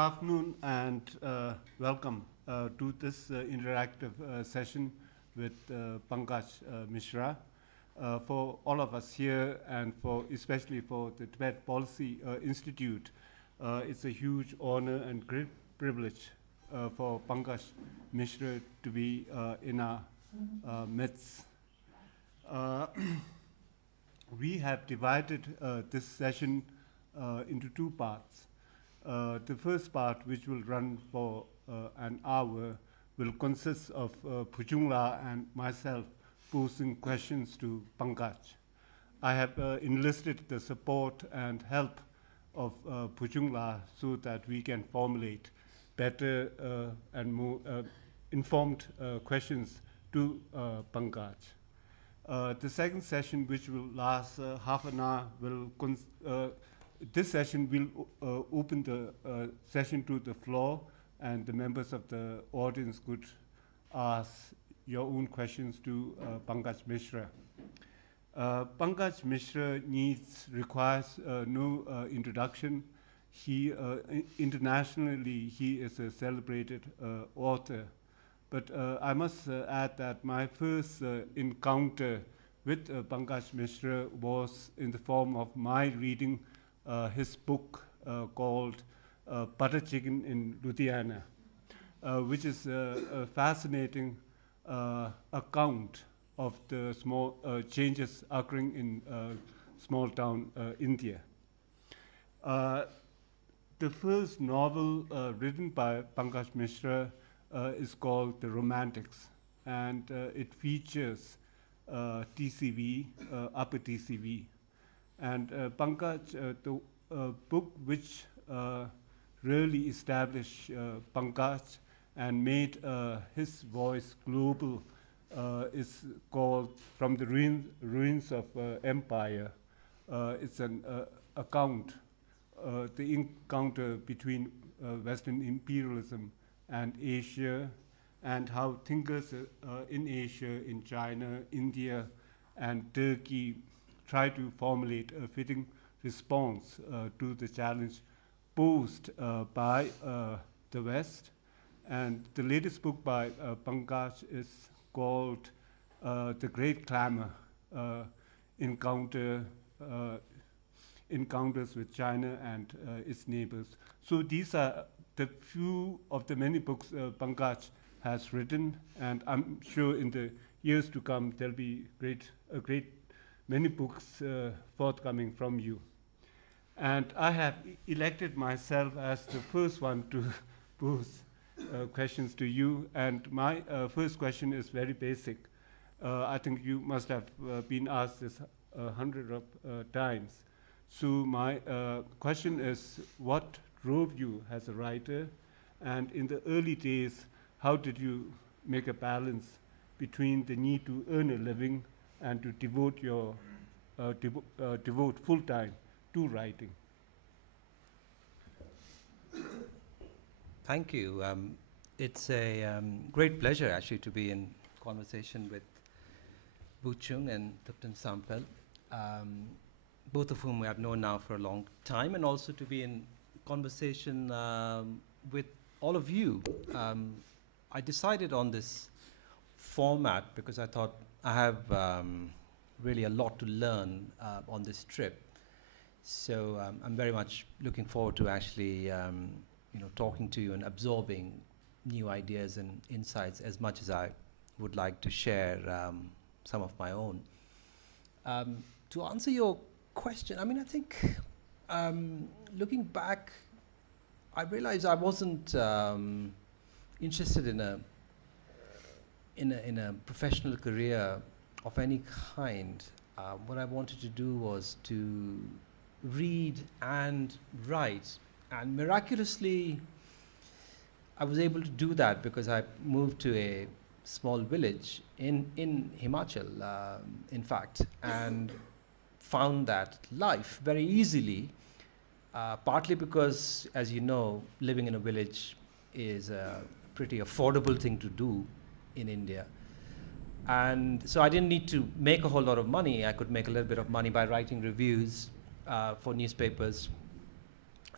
afternoon and welcome to this interactive session with Pankaj Mishra. For all of us here and especially for the Tibet Policy Institute, it's a huge honor and great privilege for Pankaj Mishra to be in our midst. We have divided this session into two parts. The first part, which will run for an hour, will consist of Phujungla and myself posing questions to Pankaj. I have enlisted the support and help of Phujungla so that we can formulate better and more informed questions to Pankaj. The second session, which will last half an hour, this session will open the session to the floor, and the members of the audience could ask your own questions to Pankaj Mishra. Pankaj Mishra requires no introduction. Internationally, he is a celebrated author. But I must add that my first encounter with Pankaj Mishra was in the form of my reading his book called Butter Chicken in Ludhiana, which is a fascinating account of the small changes occurring in small town India. The first novel written by Pankaj Mishra is called The Romantics, and it features TCV, upper TCV. And Pankaj, the book which really established Pankaj and made his voice global is called From the Ruins of Empire. It's an account, the encounter between Western imperialism and Asia, and how thinkers in Asia, in China, India, and Turkey try to formulate a fitting response to the challenge posed by the West. And the latest book by Pankaj is called The Great Clamor, Encounters with China and its neighbors. So these are the few of the many books Pankaj has written, and I'm sure in the years to come there'll be many books forthcoming from you. And I have elected myself as the first one to pose questions to you, and my first question is very basic. I think you must have been asked this hundreds of times. So my question is, what drove you as a writer? And in the early days, how did you make a balance between the need to earn a living and to devote your devote full time to writing? Thank you. It's a great pleasure actually to be in conversation with Buchung and Thupten Sampel, both of whom we have known now for a long time, and also to be in conversation with all of you. I decided on this format because I thought I have really a lot to learn on this trip. So I'm very much looking forward to actually talking to you and absorbing new ideas and insights as much as I would like to share some of my own. To answer your question, I mean, I think looking back, I realized I wasn't interested in a professional career of any kind. What I wanted to do was to read and write, and miraculously I was able to do that because I moved to a small village in Himachal, in fact, and found that life very easily, partly because, as you know, living in a village is a pretty affordable thing to do in India. And so I didn't need to make a whole lot of money. I could make a little bit of money by writing reviews for newspapers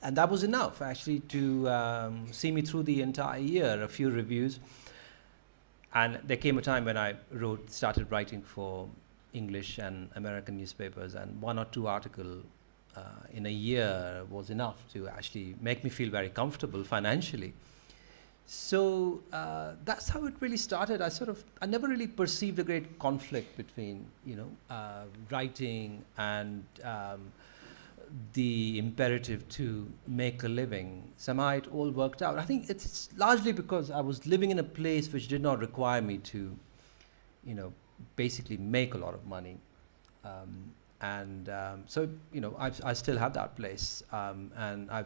And that was enough, actually, to see me through the entire year, a few reviews. And there came a time when I started writing for English and American newspapers, and 1 or 2 articles in a year was enough to actually make me feel very comfortable financially. So that's how it really started. I never really perceived a great conflict between, writing and the imperative to make a living. Somehow it all worked out. I think it's largely because I was living in a place which did not require me to, basically make a lot of money. So, I still have that place. And I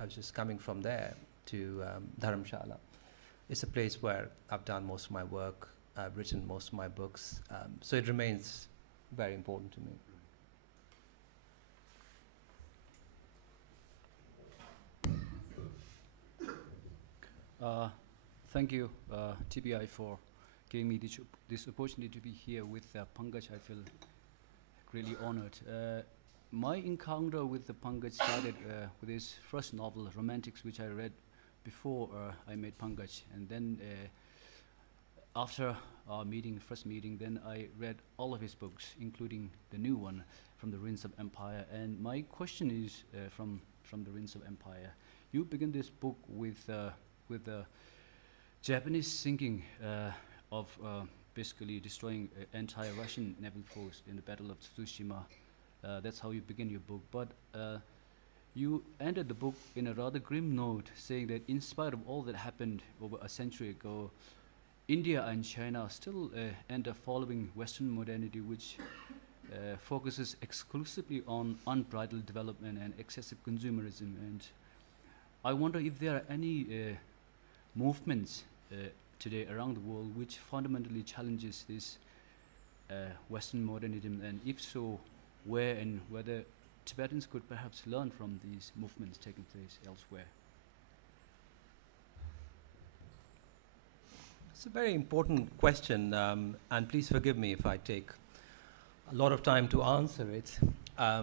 was just coming from there to Dharamshala. It's a place where I've done most of my work. I've written most of my books. So it remains very important to me. Thank you, TBI, for giving me this opportunity to be here with Pankaj. I feel really honored. My encounter with the Pankaj started with his first novel, Romantics, which I read before I met Pankaj. And then after our first meeting, then I read all of his books, including the new one, From the Ruins of Empire. And my question is from the Ruins of Empire. You begin this book with the Japanese thinking of basically destroying anti-Russian naval force in the Battle of Tsushima. That's how you begin your book. But you ended the book in a rather grim note, saying that in spite of all that happened over a century ago, India and China still end up following Western modernity, which focuses exclusively on unbridled development and excessive consumerism. And I wonder if there are any movements today around the world which fundamentally challenges this Western modernism, and if so, where and whether Tibetans could perhaps learn from these movements taking place elsewhere. It's a very important question, and please forgive me if I take a lot of time to answer it. I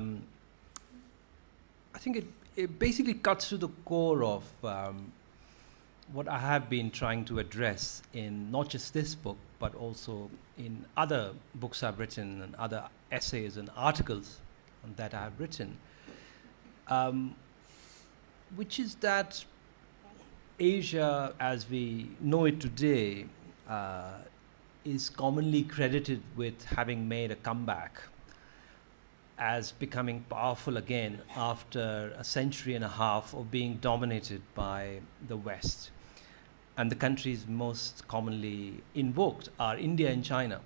think it basically cuts to the core of what I have been trying to address in not just this book, but also in other books I've written and other essays and articles that I have written, which is that Asia, as we know it today, is commonly credited with having made a comeback as becoming powerful again after a century and a half of being dominated by the West. And the countries most commonly invoked are India and China,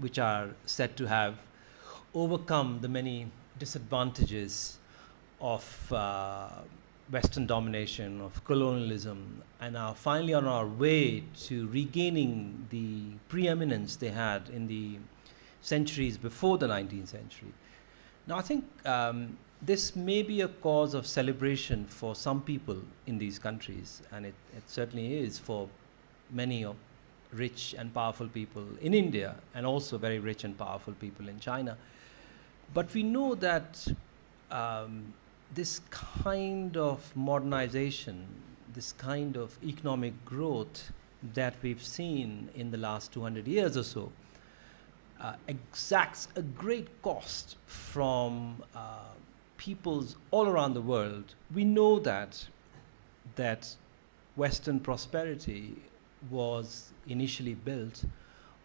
which are said to have overcome the many disadvantages of Western domination, of colonialism, and are finally on our way to regaining the preeminence they had in the centuries before the 19th century. Now, I think this may be a cause of celebration for some people in these countries, and it certainly is for many rich and powerful people in India, and also very rich and powerful people in China. But we know that this kind of modernization, this kind of economic growth that we've seen in the last 200 years or so exacts a great cost from peoples all around the world. We know that Western prosperity was initially built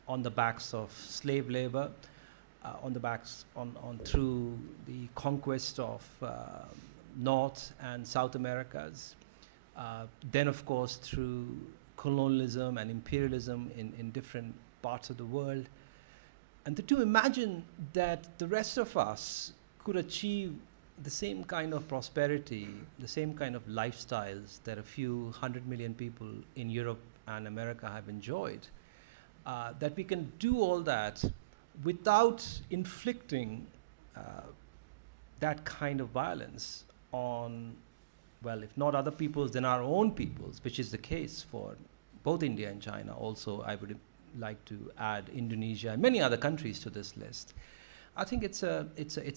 on the backs of slave labor, through the conquest of North and South Americas, then of course through colonialism and imperialism in different parts of the world. And to imagine that the rest of us could achieve the same kind of prosperity, the same kind of lifestyles that a few 100 million people in Europe and America have enjoyed, that we can do all that without inflicting that kind of violence on, well, if not other peoples, then our own peoples, which is the case for both India and China. Also, I would like to add Indonesia and many other countries to this list. I think it's a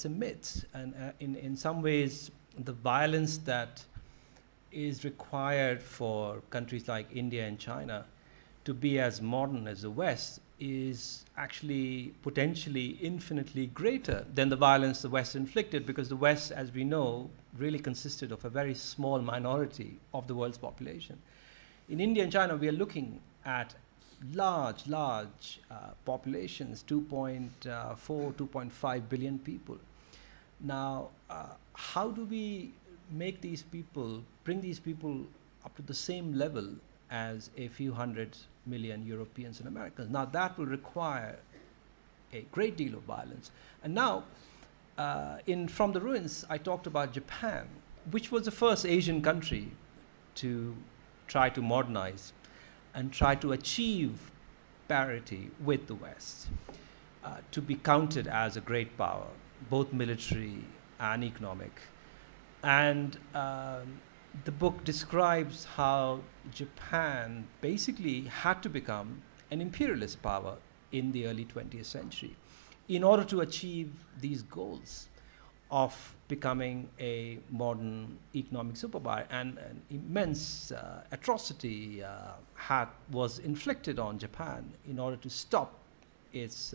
myth, and in some ways the violence that is required for countries like India and China to be as modern as the West is actually potentially infinitely greater than the violence the West inflicted, because the West, as we know, really consisted of a very small minority of the world's population. In India and China, we are looking at large populations, 2.4, 2.5 billion people. Now, how do we make these people, bring these people up to the same level as a few 100 million Europeans and Americans? Now, that will require a great deal of violence. And now, From the Ruins, I talked about Japan, which was the first Asian country to try to modernize and try to achieve parity with the West, to be counted as a great power, both military and economic. And the book describes how Japan basically had to become an imperialist power in the early 20th century in order to achieve these goals of becoming a modern economic superpower. And an immense atrocity was inflicted on Japan in order to stop its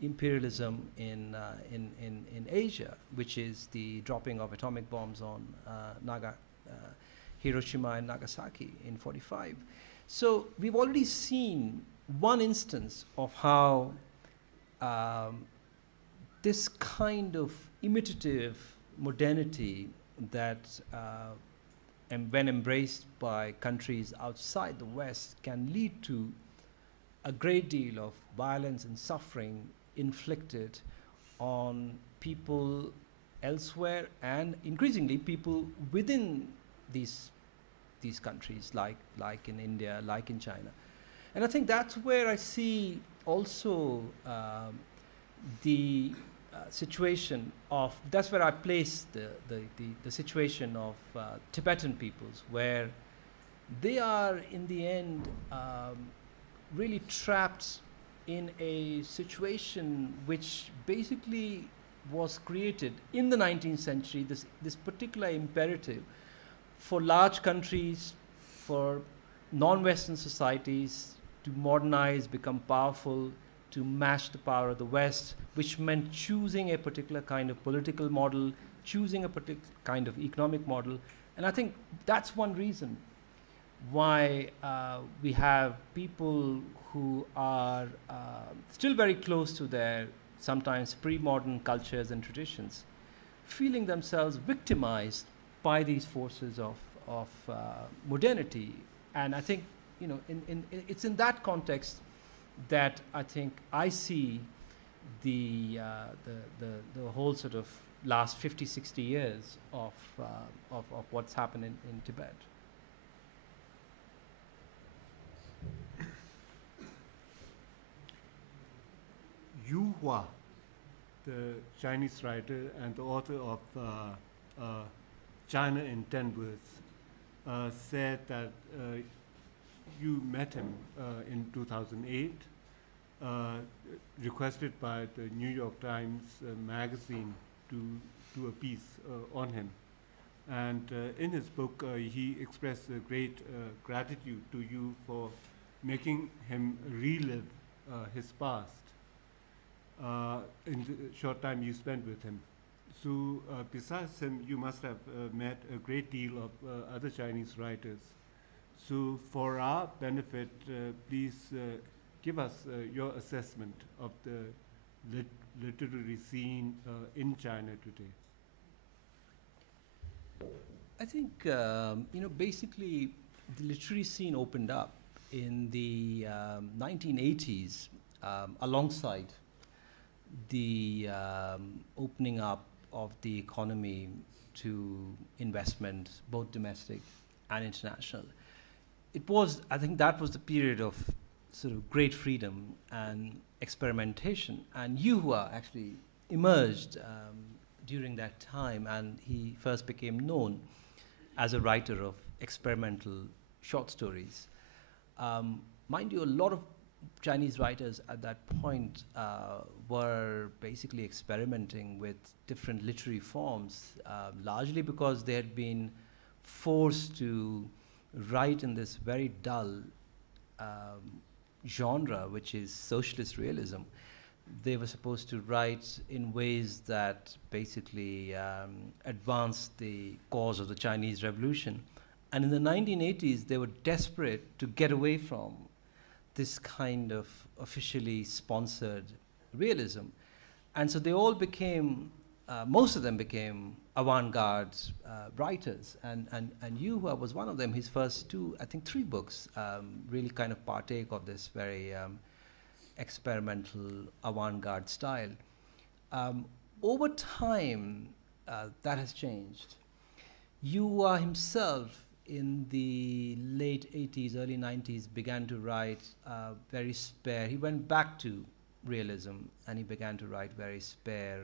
imperialism in Asia, which is the dropping of atomic bombs on Hiroshima and Nagasaki in 1945. So we've already seen one instance of how this kind of imitative modernity that when embraced by countries outside the West can lead to a great deal of violence and suffering inflicted on people elsewhere, and increasingly people within these countries, like in India, like in China. And I think that's where I see also the situation of, that's where I place the situation of Tibetan peoples, where they are in the end really trapped in a situation which basically was created in the 19th century, this particular imperative for large countries, for non-Western societies to modernize, become powerful, to match the power of the West, which meant choosing a particular kind of political model, choosing a particular kind of economic model. And I think that's one reason why we have people who are still very close to their sometimes pre-modern cultures and traditions, feeling themselves victimized by these forces of modernity. And I think, you know, it's in that context that I think I see the whole sort of last 50, 60 years of what's happened in Tibet. Yu Hua, the Chinese writer and the author of China in 10 Words, said that you met him in 2008, requested by the New York Times magazine to do a piece on him. And in his book, he expressed a great gratitude to you for making him relive his past in the short time you spent with him. So besides him, you must have met a great deal of other Chinese writers. So for our benefit, please give us your assessment of the literary scene in China today. I think, you know, basically the literary scene opened up in the 1980s alongside the opening up of the economy to investment, both domestic and international. It was, I think that was the period of sort of great freedom and experimentation. And Yu Hua actually emerged during that time, and he first became known as a writer of experimental short stories. Mind you, a lot of Chinese writers at that point were basically experimenting with different literary forms, largely because they had been forced to write in this very dull genre, which is socialist realism. They were supposed to write in ways that basically advanced the cause of the Chinese Revolution. And in the 1980s, they were desperate to get away from this kind of officially sponsored realism. And so they all became, most of them became avant-garde writers. And Yu Hua was one of them. His first two, I think 3 books, really kind of partake of this very experimental avant-garde style. Over time, that has changed. Yu Hua himself, in the late 80s, early 90s, began to write very spare. He went back to realism, and he began to write very spare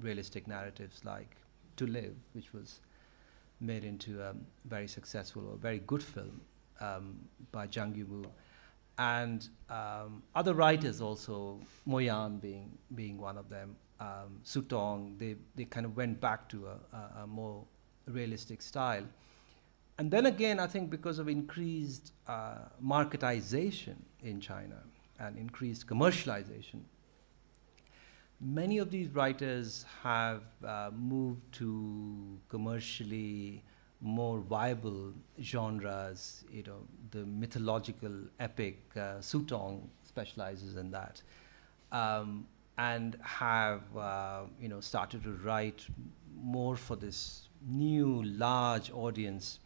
realistic narratives like To Live, which was made into a very successful or very good film by Zhang Yimou. And other writers also, Mo Yan being one of them, Su Tong, they kind of went back to a more realistic style. And then again, I think because of increased marketization in China and increased commercialization, many of these writers have moved to commercially more viable genres. You know, the mythological epic, Su Tong specializes in that, and have started to write more for this new large audience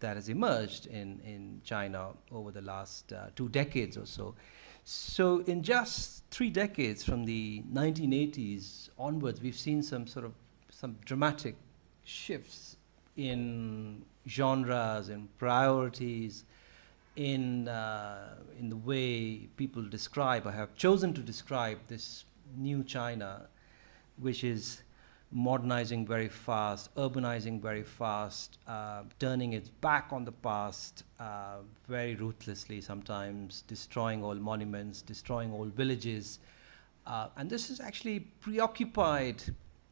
that has emerged in China over the last 2 decades or so. So in just 3 decades, from the 1980s onwards, we've seen some dramatic shifts in genres and priorities, in the way people describe or have chosen to describe this new China, which is modernizing very fast, urbanizing very fast, turning its back on the past very ruthlessly sometimes, destroying all monuments, destroying all villages. And this has actually preoccupied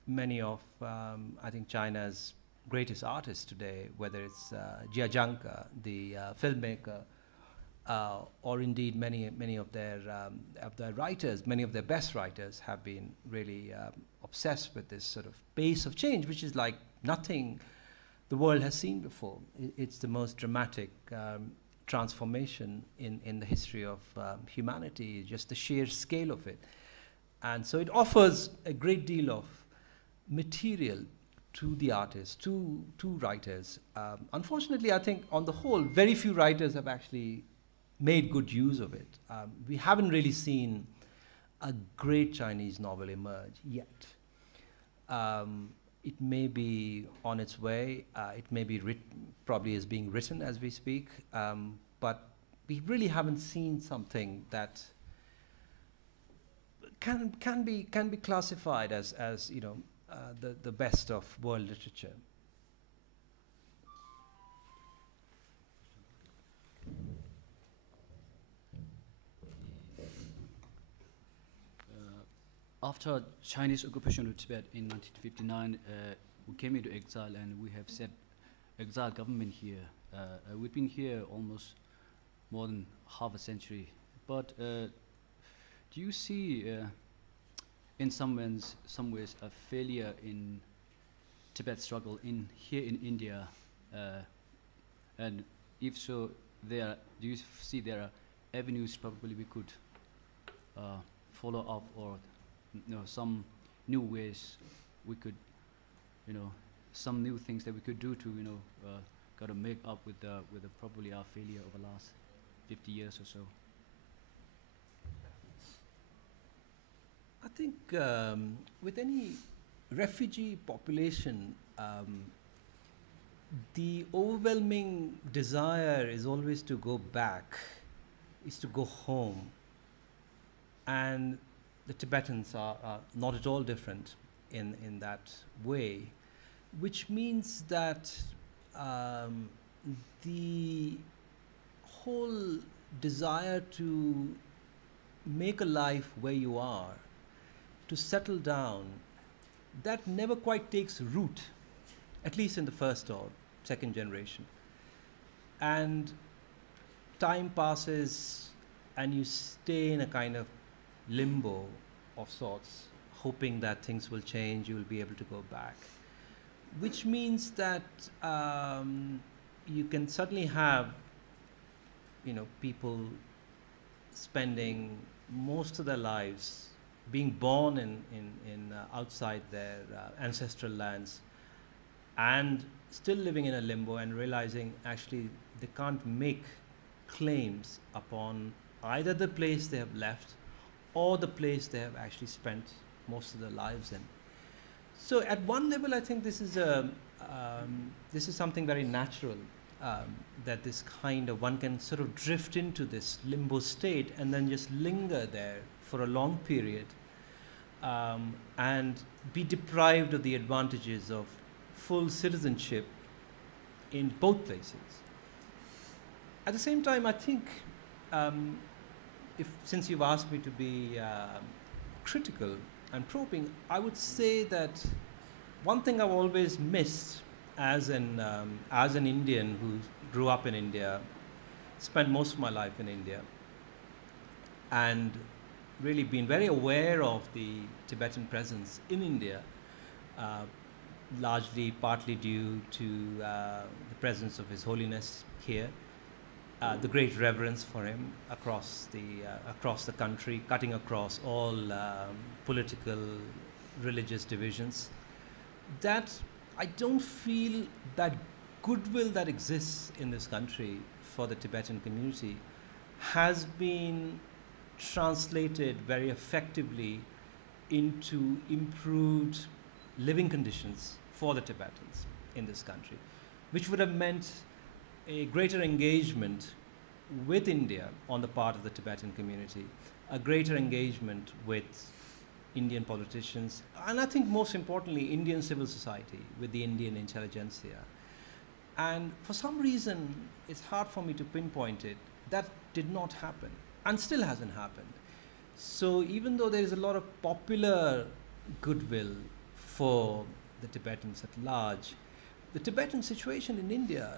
many of, I think, China's greatest artists today, whether it's Jia Zhangke, the filmmaker, or indeed many of their writers. Many of their best writers have been really obsessed with this sort of pace of change, which is like nothing the world has seen before. It's the most dramatic transformation in the history of humanity, just the sheer scale of it. And so it offers a great deal of material to the artists, to writers. Unfortunately, I think on the whole, very few writers have actually made good use of it. We haven't really seen a great Chinese novel emerge yet. It may be on its way. It may be probably is being written as we speak. But we really haven't seen something that can be classified as the best of world literature. After Chinese occupation of Tibet in 1959, we came into exile, and we have set exile government here. We've been here almost more than half a century. But do you see, in some ways, a failure in Tibet struggle here in India? And if so, do you see there are avenues probably we could follow up, or some new ways we could, some new things that we could do to, got to make up with probably our failure over the last 50 years or so? I think with any refugee population, the overwhelming desire is always to go back, is to go home. And the Tibetans are not at all different in that way, which means that the whole desire to make a life where you are, to settle down, that never quite takes root, at least in the first or second generation. And time passes and you stay in a kind of limbo of sorts, hoping that things will change, you will be able to go back. Which means that you can certainly have, people spending most of their lives being born in outside their ancestral lands and still living in a limbo and realizing actually they can't make claims upon either the place they have left or the place they have actually spent most of their lives in. So at one level, I think this is something very natural, that this kind of, one can sort of drift into this limbo state and then just linger there for a long period, and be deprived of the advantages of full citizenship in both places. At the same time, I think, since you've asked me to be critical and probing, I would say that one thing I've always missed as an Indian who grew up in India, spent most of my life in India, and really been very aware of the Tibetan presence in India, largely partly due to the presence of His Holiness here, the great reverence for him across the country, cutting across all political, religious divisions, that I don't feel that goodwill that exists in this country for the Tibetan community has been translated very effectively into improved living conditions for the Tibetans in this country, which would have meant a greater engagement with India on the part of the Tibetan community, a greater engagement with Indian politicians, and I think most importantly, Indian civil society, with the Indian intelligentsia. And for some reason, it's hard for me to pinpoint it, that did not happen, and still hasn't happened. So even though there is a lot of popular goodwill for the Tibetans at large, the Tibetan situation in India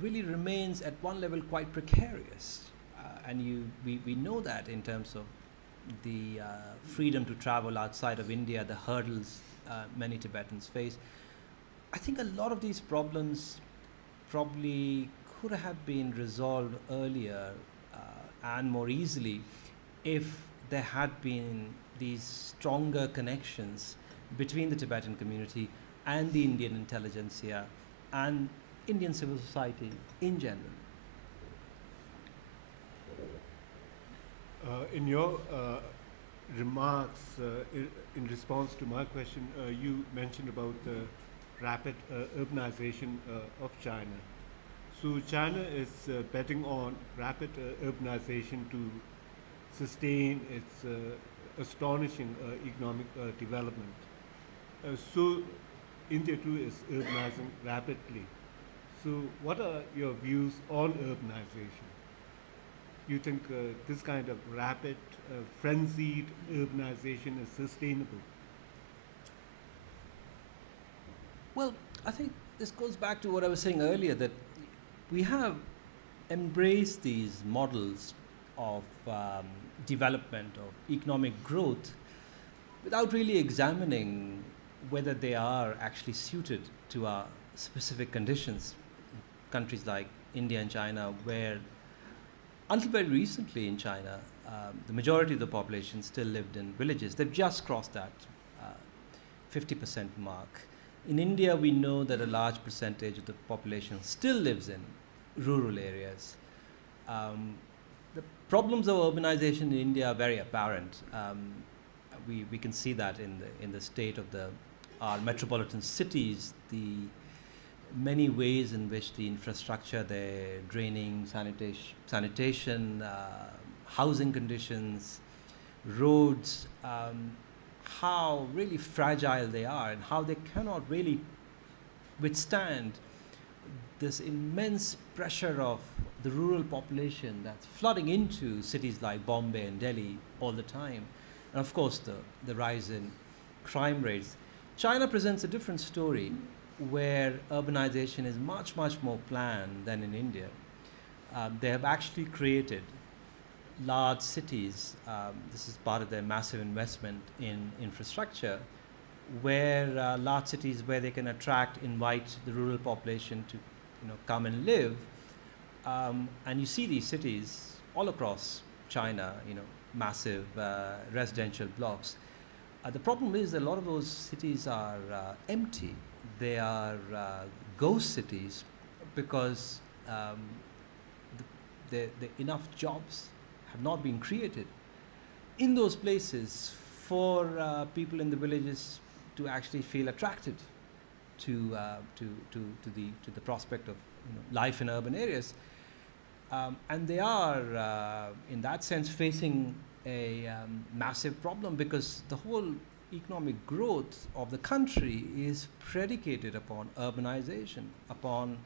really remains at one level quite precarious. And we know that in terms of the freedom to travel outside of India, the hurdles many Tibetans face. I think a lot of these problems probably could have been resolved earlier and more easily if there had been these stronger connections between the Tibetan community and the Indian intelligentsia and Indian civil society in general. In your remarks, in response to my question, you mentioned about the rapid urbanization of China. So China is betting on rapid urbanization to sustain its astonishing economic development. So India too is urbanizing rapidly. So what are your views on urbanization? You think this kind of rapid, frenzied urbanization is sustainable? Well, I think this goes back to what I was saying earlier, that we have embraced these models of development, of economic growth, without really examining whether they are actually suited to our specific conditions. Countries like India and China, where until very recently in China, the majority of the population still lived in villages. They've just crossed that 50% mark. In India, we know that a large percentage of the population still lives in rural areas. The problems of urbanization in India are very apparent. We can see that in the state of our metropolitan cities, the many ways in which the infrastructure there, draining, sanitation, housing conditions, roads, how really fragile they are and how they cannot really withstand this immense pressure of the rural population that's flooding into cities like Bombay and Delhi all the time, and of course the rise in crime rates. China presents a different story where urbanization is much, much more planned than in India. They have actually created large cities. This is part of their massive investment in infrastructure, where large cities where they can invite the rural population to, come and live. And you see these cities all across China, massive residential blocks. The problem is that a lot of those cities are empty. They are ghost cities because enough jobs have not been created in those places for people in the villages to actually feel attracted to the prospect of life in urban areas, and they are in that sense facing a massive problem, because the whole economic growth of the country is predicated upon urbanization, upon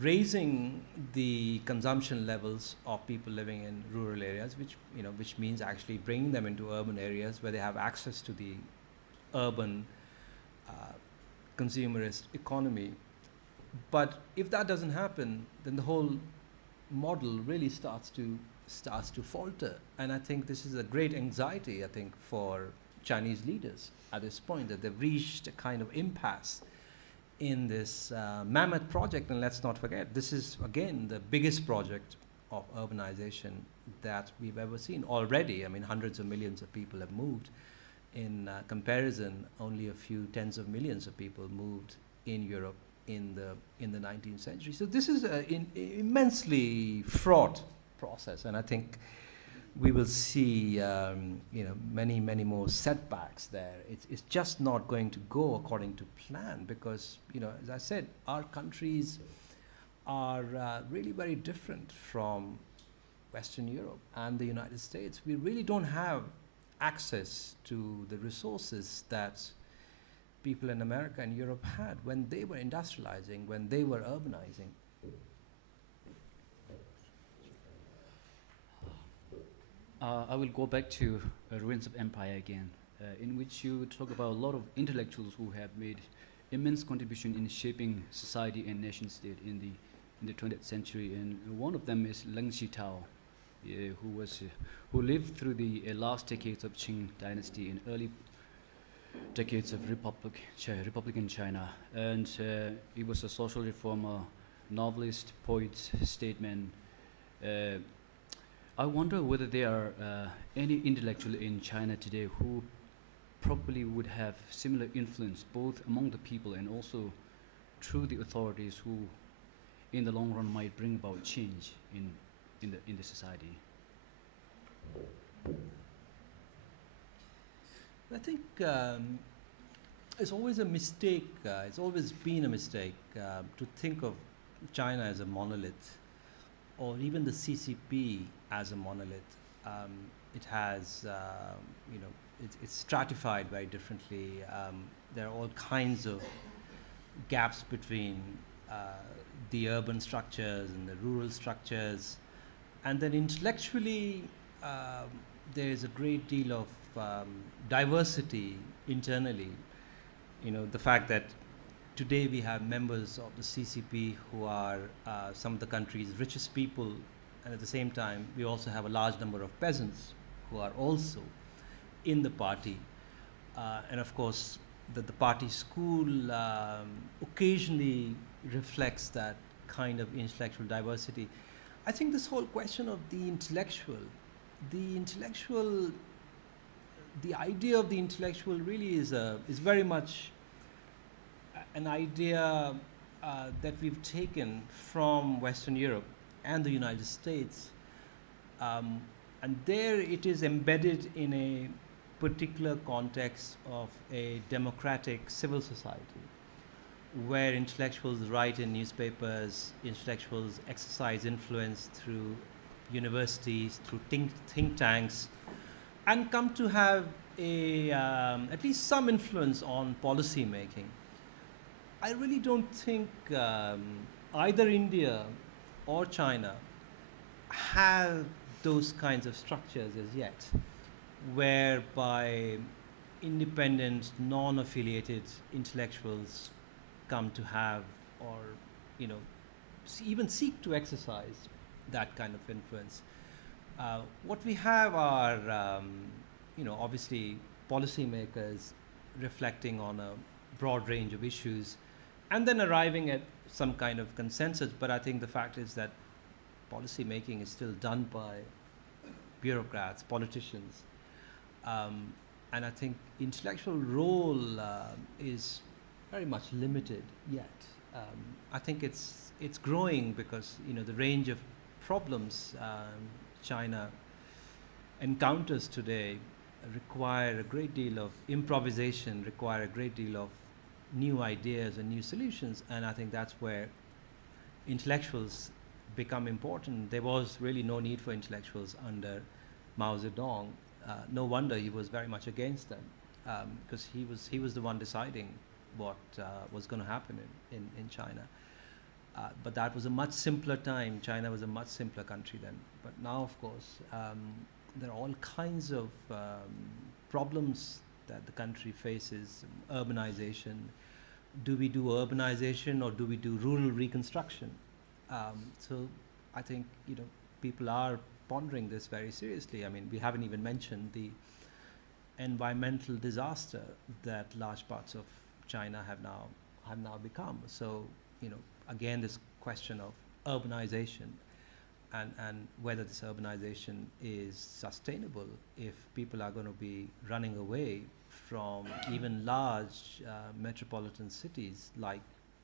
raising the consumption levels of people living in rural areas, which means actually bringing them into urban areas where they have access to the urban consumerist economy. But if that doesn't happen, then the whole model really starts to falter. And I think this is a great anxiety, I think, for Chinese leaders at this point, that they've reached a kind of impasse in this mammoth project. And let's not forget, this is, again, the biggest project of urbanization that we've ever seen already. I mean, hundreds of millions of people have moved. In comparison, only a few tens of millions of people moved in Europe in the 19th century. So this is an immensely fraught process, and I think we will see many more setbacks there. It's just not going to go according to plan, because as I said, our countries are really very different from Western Europe and the United States. We really don't have access to the resources that people in America and Europe had when they were industrializing, when they were urbanizing. I will go back to Ruins of Empire again, in which you talk about a lot of intellectuals who have made immense contribution in shaping society and nation state in the 20th century, and one of them is Leng Zhitao, who lived through the last decades of Qing dynasty and early decades of Republican China, and he was a social reformer, novelist, poet, statesman. I wonder whether there are any intellectual in China today who probably would have similar influence both among the people and also through the authorities, who in the long run might bring about change in the society. I think it's always a mistake, it's always been a mistake to think of China as a monolith, or even the CCP as a monolith. It has, it's stratified very differently. There are all kinds of gaps between the urban structures and the rural structures. And then intellectually, there's a great deal of diversity internally. The fact that today we have members of the CCP who are some of the country's richest people, and at the same time we also have a large number of peasants who are also in the party. And of course the party school occasionally reflects that kind of intellectual diversity. I think this whole question of the idea of the intellectual really is very much an idea that we've taken from Western Europe and the United States, and there it is embedded in a particular context of a democratic civil society, where intellectuals write in newspapers, intellectuals exercise influence through universities, through think tanks, and come to have at least some influence on policy making. I really don't think either India or China have those kinds of structures as yet, whereby independent, non-affiliated intellectuals come to have, or you know, even seek to exercise that kind of influence. What we have are, you know, obviously policymakers reflecting on a broad range of issues, and then arriving at some kind of consensus. But I think the fact is that policy making is still done by bureaucrats, politicians, and I think intellectual role is very much limited yet. I think it's growing because, you know, the range of problems China encounters today require a great deal of improvisation, require a great deal of new ideas and new solutions, and I think that's where intellectuals become important. There was really no need for intellectuals under Mao Zedong. No wonder he was very much against them, because he was the one deciding what was going to happen in China. But that was a much simpler time. China was a much simpler country then. But now, of course, there are all kinds of problems that the country faces. Urbanization. Do we do urbanization or do we do rural reconstruction? So I think, you know, people are pondering this very seriously. I mean, we haven't even mentioned the environmental disaster that large parts of China have now become. So, you know, again, this question of urbanization and whether this urbanization is sustainable if people are going to be running away from even large metropolitan cities like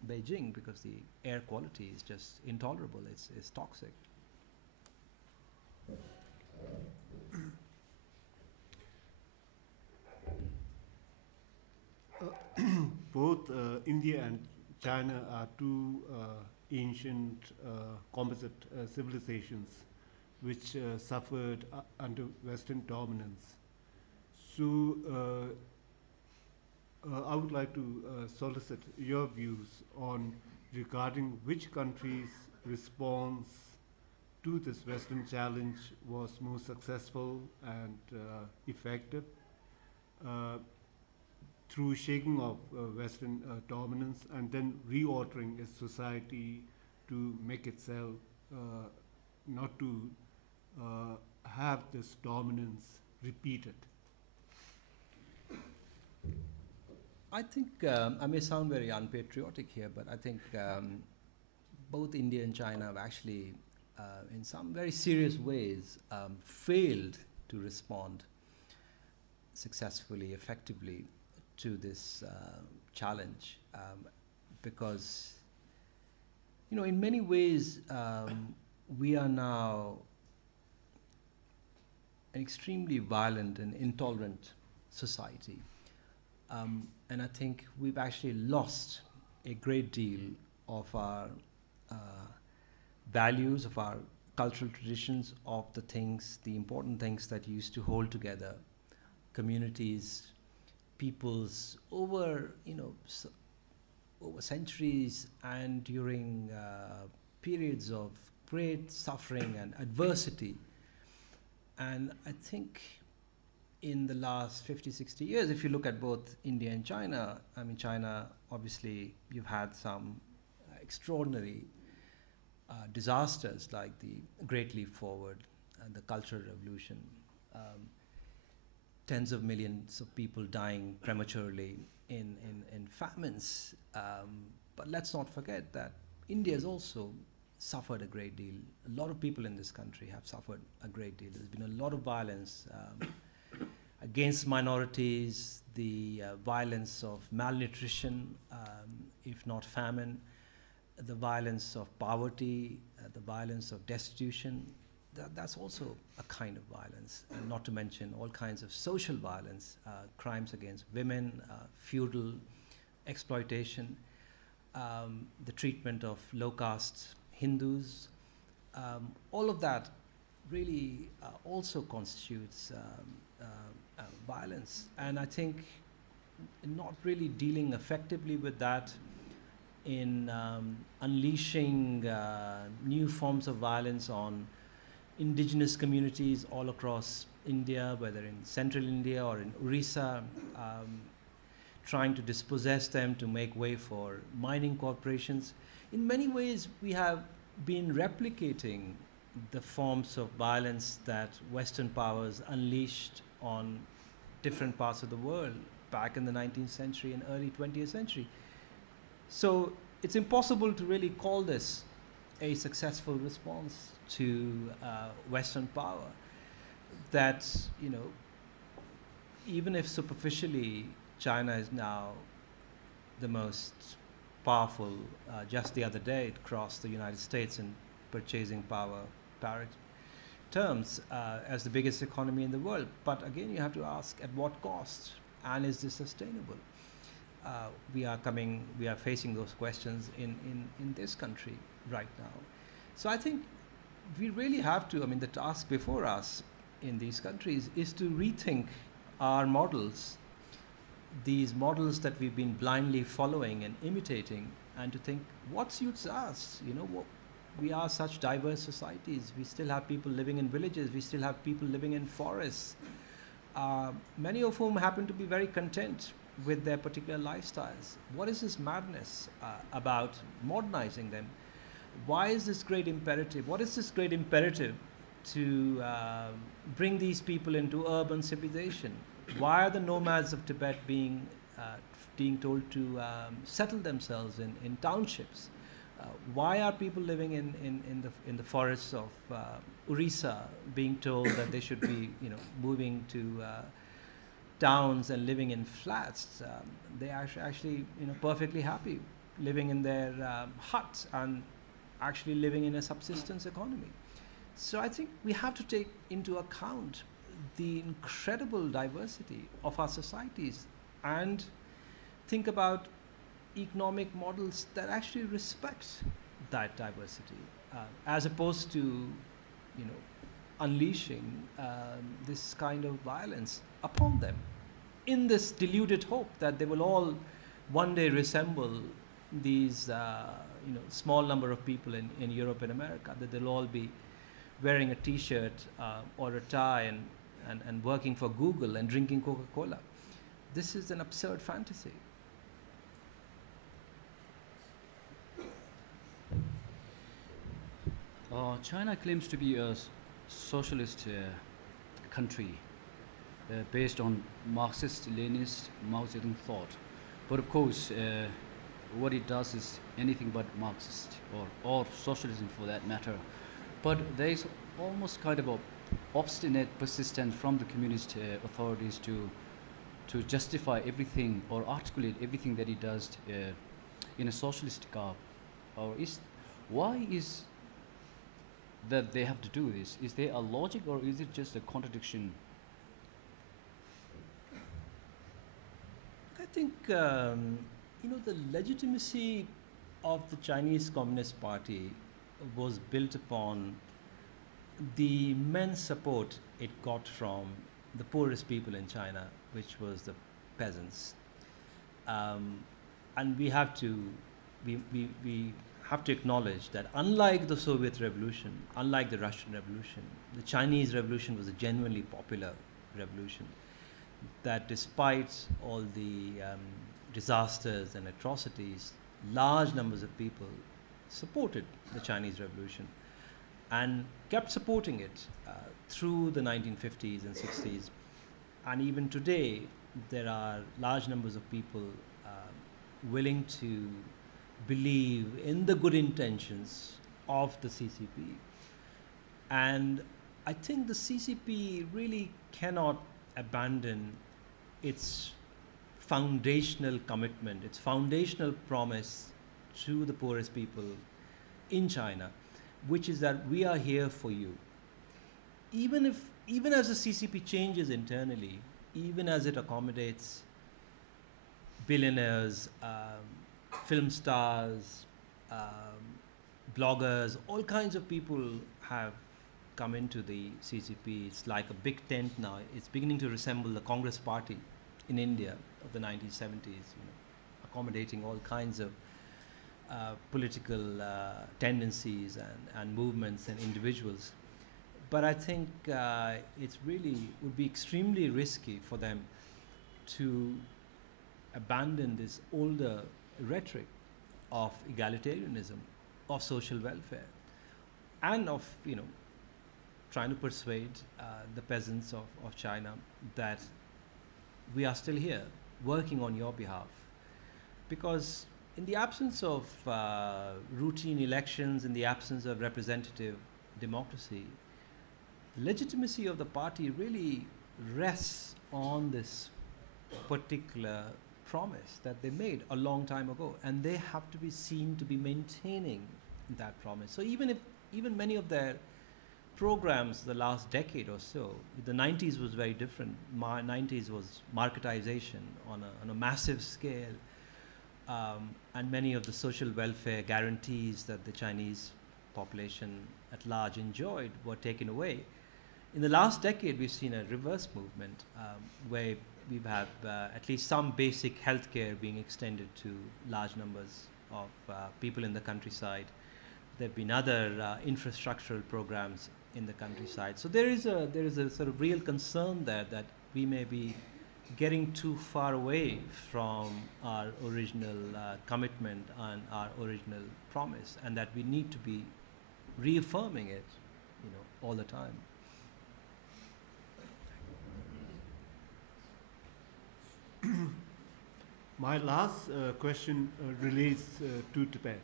Beijing, because the air quality is just intolerable. It's toxic. Both India and China are two ancient composite civilizations which suffered under Western dominance. So I would like to solicit your views on regarding which country's response to this Western challenge was most successful and effective through shaking of Western dominance and then reordering its society to make itself not to have this dominance repeated. I think I may sound very unpatriotic here, but I think both India and China have actually, in some very serious ways, failed to respond successfully, effectively to this challenge, because, you know, in many ways we are now an extremely violent and intolerant society. And I think we've actually lost a great deal of our values, of our cultural traditions, of the things, the important things that used to hold together communities, peoples over, you know, over centuries and during periods of great suffering and adversity. And I think in the last 50, 60 years, if you look at both India and China, I mean, China, obviously, you've had some extraordinary disasters like the Great Leap Forward and the Cultural Revolution, tens of millions of people dying prematurely in famines. But let's not forget that India has also suffered a great deal. A lot of people in this country have suffered a great deal. There's been a lot of violence against minorities, the violence of malnutrition, if not famine, the violence of poverty, the violence of destitution. That's also a kind of violence, and not to mention all kinds of social violence, crimes against women, feudal exploitation, the treatment of low-caste Hindus. All of that really also constitutes violence. And I think not really dealing effectively with that in unleashing new forms of violence on indigenous communities all across India, whether in central India or in Orissa, trying to dispossess them to make way for mining corporations. In many ways, we have been replicating the forms of violence that Western powers unleashed on different parts of the world back in the 19th century and early 20th century. So it's impossible to really call this a successful response to Western power. That, you know, even if superficially China is now the most powerful, just the other day it crossed the United States in purchasing power parity terms as the biggest economy in the world. But again, you have to ask, at what cost? And is this sustainable? We are facing those questions in this country right now. So I think we really have to, I mean, the task before us in these countries is to rethink our models, these models that we've been blindly following and imitating, and to think, what suits us? You know, we are such diverse societies. We still have people living in villages. We still have people living in forests, many of whom happen to be very content with their particular lifestyles. What is this madness about modernizing them? Why is this great imperative? What is this great imperative to bring these people into urban civilization? Why are the nomads of Tibet being told to settle themselves in townships? Why are people living in the forests of Orissa being told that they should be, you know, moving to towns and living in flats? They are actually, you know, perfectly happy living in their huts and actually living in a subsistence economy. So I think we have to take into account the incredible diversity of our societies and think about economic models that actually respect that diversity, as opposed to, you know, unleashing this kind of violence upon them in this deluded hope that they will all one day resemble these you know, small number of people in Europe and America, that they'll all be wearing a t-shirt or a tie and working for Google and drinking Coca-Cola. This is an absurd fantasy. China claims to be a socialist country based on Marxist-Leninist Mao Zedong thought. But of course, what it does is anything but Marxist or socialism for that matter. But there is almost kind of a obstinate persistence from the communist authorities to justify everything or articulate everything that it does in a socialist garb. Why is that they have to do this? Is there a logic or is it just a contradiction? I think you know, the legitimacy of the Chinese Communist Party was built upon the immense support it got from the poorest people in China, which was the peasants. And we have to acknowledge that unlike the Soviet Revolution, unlike the Russian Revolution, the Chinese Revolution was a genuinely popular revolution. That despite all the disasters and atrocities, large numbers of people supported the Chinese Revolution and kept supporting it through the 1950s and 60s. And even today, there are large numbers of people willing to believe in the good intentions of the CCP. And I think the CCP really cannot abandon its foundational commitment, its foundational promise to the poorest people in China, which is that we are here for you. Even as the CCP changes internally, even as it accommodates billionaires, film stars, bloggers, all kinds of people have come into the CCP. It's like a big tent now. It's beginning to resemble the Congress Party in India of the 1970s, you know, accommodating all kinds of political tendencies and movements and individuals. But I think it's really would be extremely risky for them to abandon this older rhetoric of egalitarianism, of social welfare, and of trying to persuade the peasants of China that we are still here working on your behalf. Because in the absence of routine elections, in the absence of representative democracy, legitimacy of the party really rests on this particular promise that they made a long time ago, and they have to be seen to be maintaining that promise. So even many of their programs the last decade or so, the 90s was very different. 90s was marketization on a massive scale, and many of the social welfare guarantees that the Chinese population at large enjoyed were taken away. In the last decade, we've seen a reverse movement where we've had at least some basic healthcare being extended to large numbers of people in the countryside. There have been other infrastructural programs in the countryside. So there is a sort of real concern there that we may be getting too far away from our original commitment and our original promise, and that we need to be reaffirming it, all the time. My last question relates to Tibet.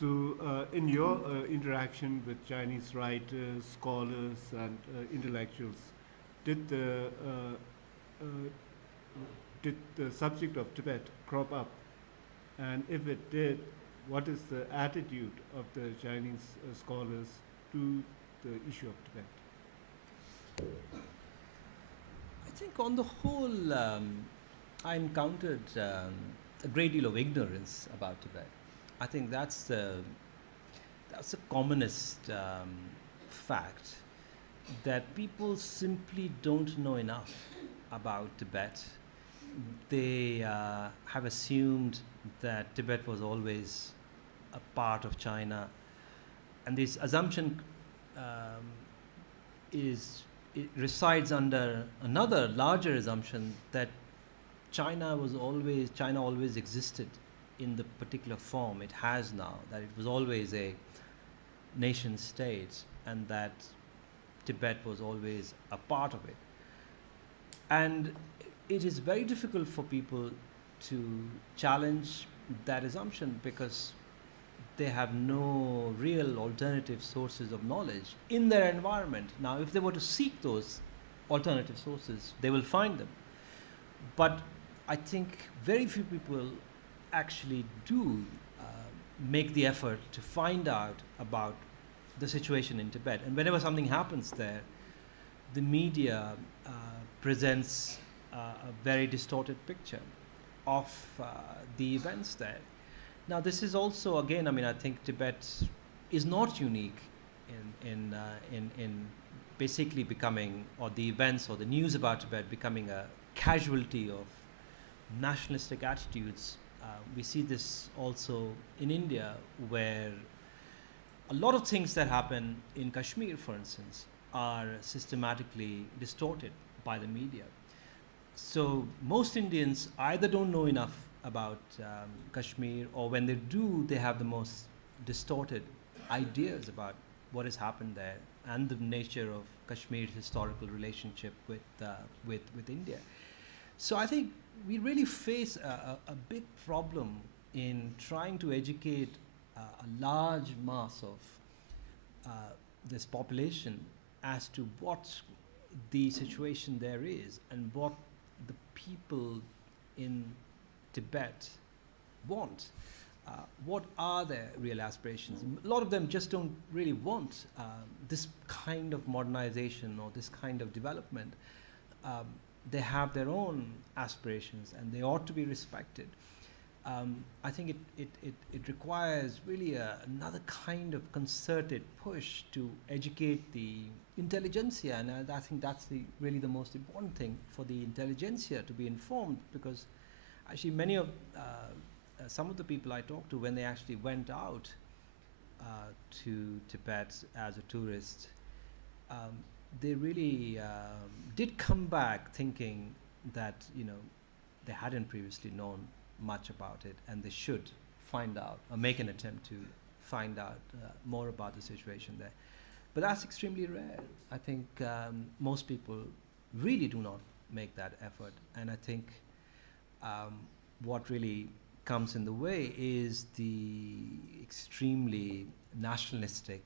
So in your interaction with Chinese writers, scholars, and intellectuals, did the subject of Tibet crop up? And if it did, what is the attitude of the Chinese scholars to the issue of Tibet? I think on the whole, I encountered a great deal of ignorance about Tibet. I think that's a commonest fact, that people simply don't know enough about Tibet. They have assumed that Tibet was always a part of China, and this assumption it resides under another larger assumption that China always existed in the particular form it has now, that it was always a nation state, and that Tibet was always a part of it. And it is very difficult for people to challenge that assumption because they have no real alternative sources of knowledge in their environment. Now, if they were to seek those alternative sources, they will find them. But I think very few people actually do make the effort to find out about the situation in Tibet. And whenever something happens there, the media presents a very distorted picture of the events there. Now, this is also, again, I think Tibet is not unique in basically becoming, or the events or the news about Tibet becoming a casualty of nationalistic attitudes. We see this also in India, where a lot of things that happen in Kashmir, for instance, are systematically distorted by the media. So most Indians either don't know enough about Kashmir, or when they do, they have the most distorted ideas about what has happened there and the nature of Kashmir's historical relationship with India. So I think we really face a big problem in trying to educate a large mass of this population as to what the situation there is and what the people in Tibet want. What are their real aspirations? A lot of them just don't really want this kind of modernization or this kind of development. They have their own aspirations, and they ought to be respected. I think it requires really another kind of concerted push to educate the intelligentsia, and I think that's really the most important thing, for the intelligentsia to be informed, because actually many of some of the people I talked to, when they actually went out to Tibet as a tourist, they really did come back thinking that, you know, they hadn't previously known much about it, and they should find out or make an attempt to find out more about the situation there. But that's extremely rare. I think most people really do not make that effort, and I think what really comes in the way is the extremely nationalistic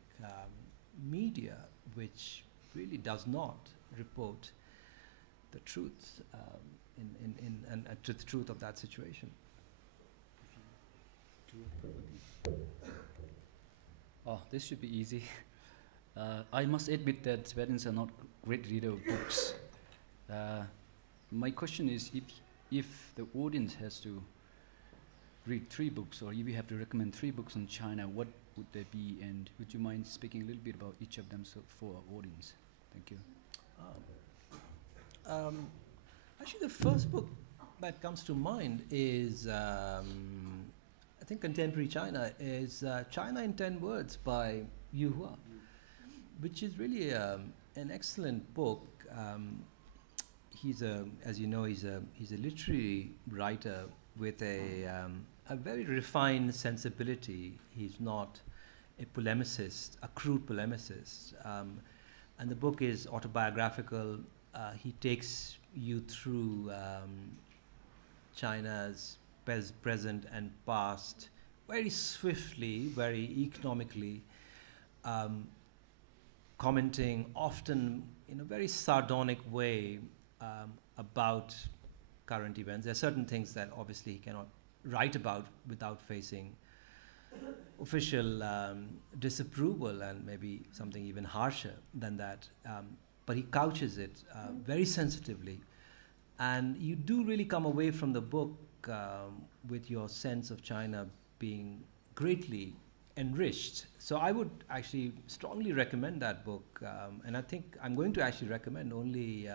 media, which really does not report the truth and to the truth of that situation. Oh, this should be easy. I must admit that Tibetans are not great readers of books. My question is, if the audience has to read 3 books, or if you have to recommend 3 books on China, what would they be? And would you mind speaking a little bit about each of them for our audience? Thank you. Actually, the first book that comes to mind is, I think, contemporary China is China in 10 Words by Yu Hua, which is really an excellent book. He's as you know, he's a literary writer with a very refined sensibility. He's not a polemicist, a crude polemicist. And the book is autobiographical. He takes you through China's present and past very swiftly, very economically, commenting often in a very sardonic way about current events. There are certain things that obviously he cannot write about without facing official disapproval, and maybe something even harsher than that. But he couches it very sensitively, and you do really come away from the book with your sense of China being greatly enriched. So I would actually strongly recommend that book, and I think I'm going to actually recommend only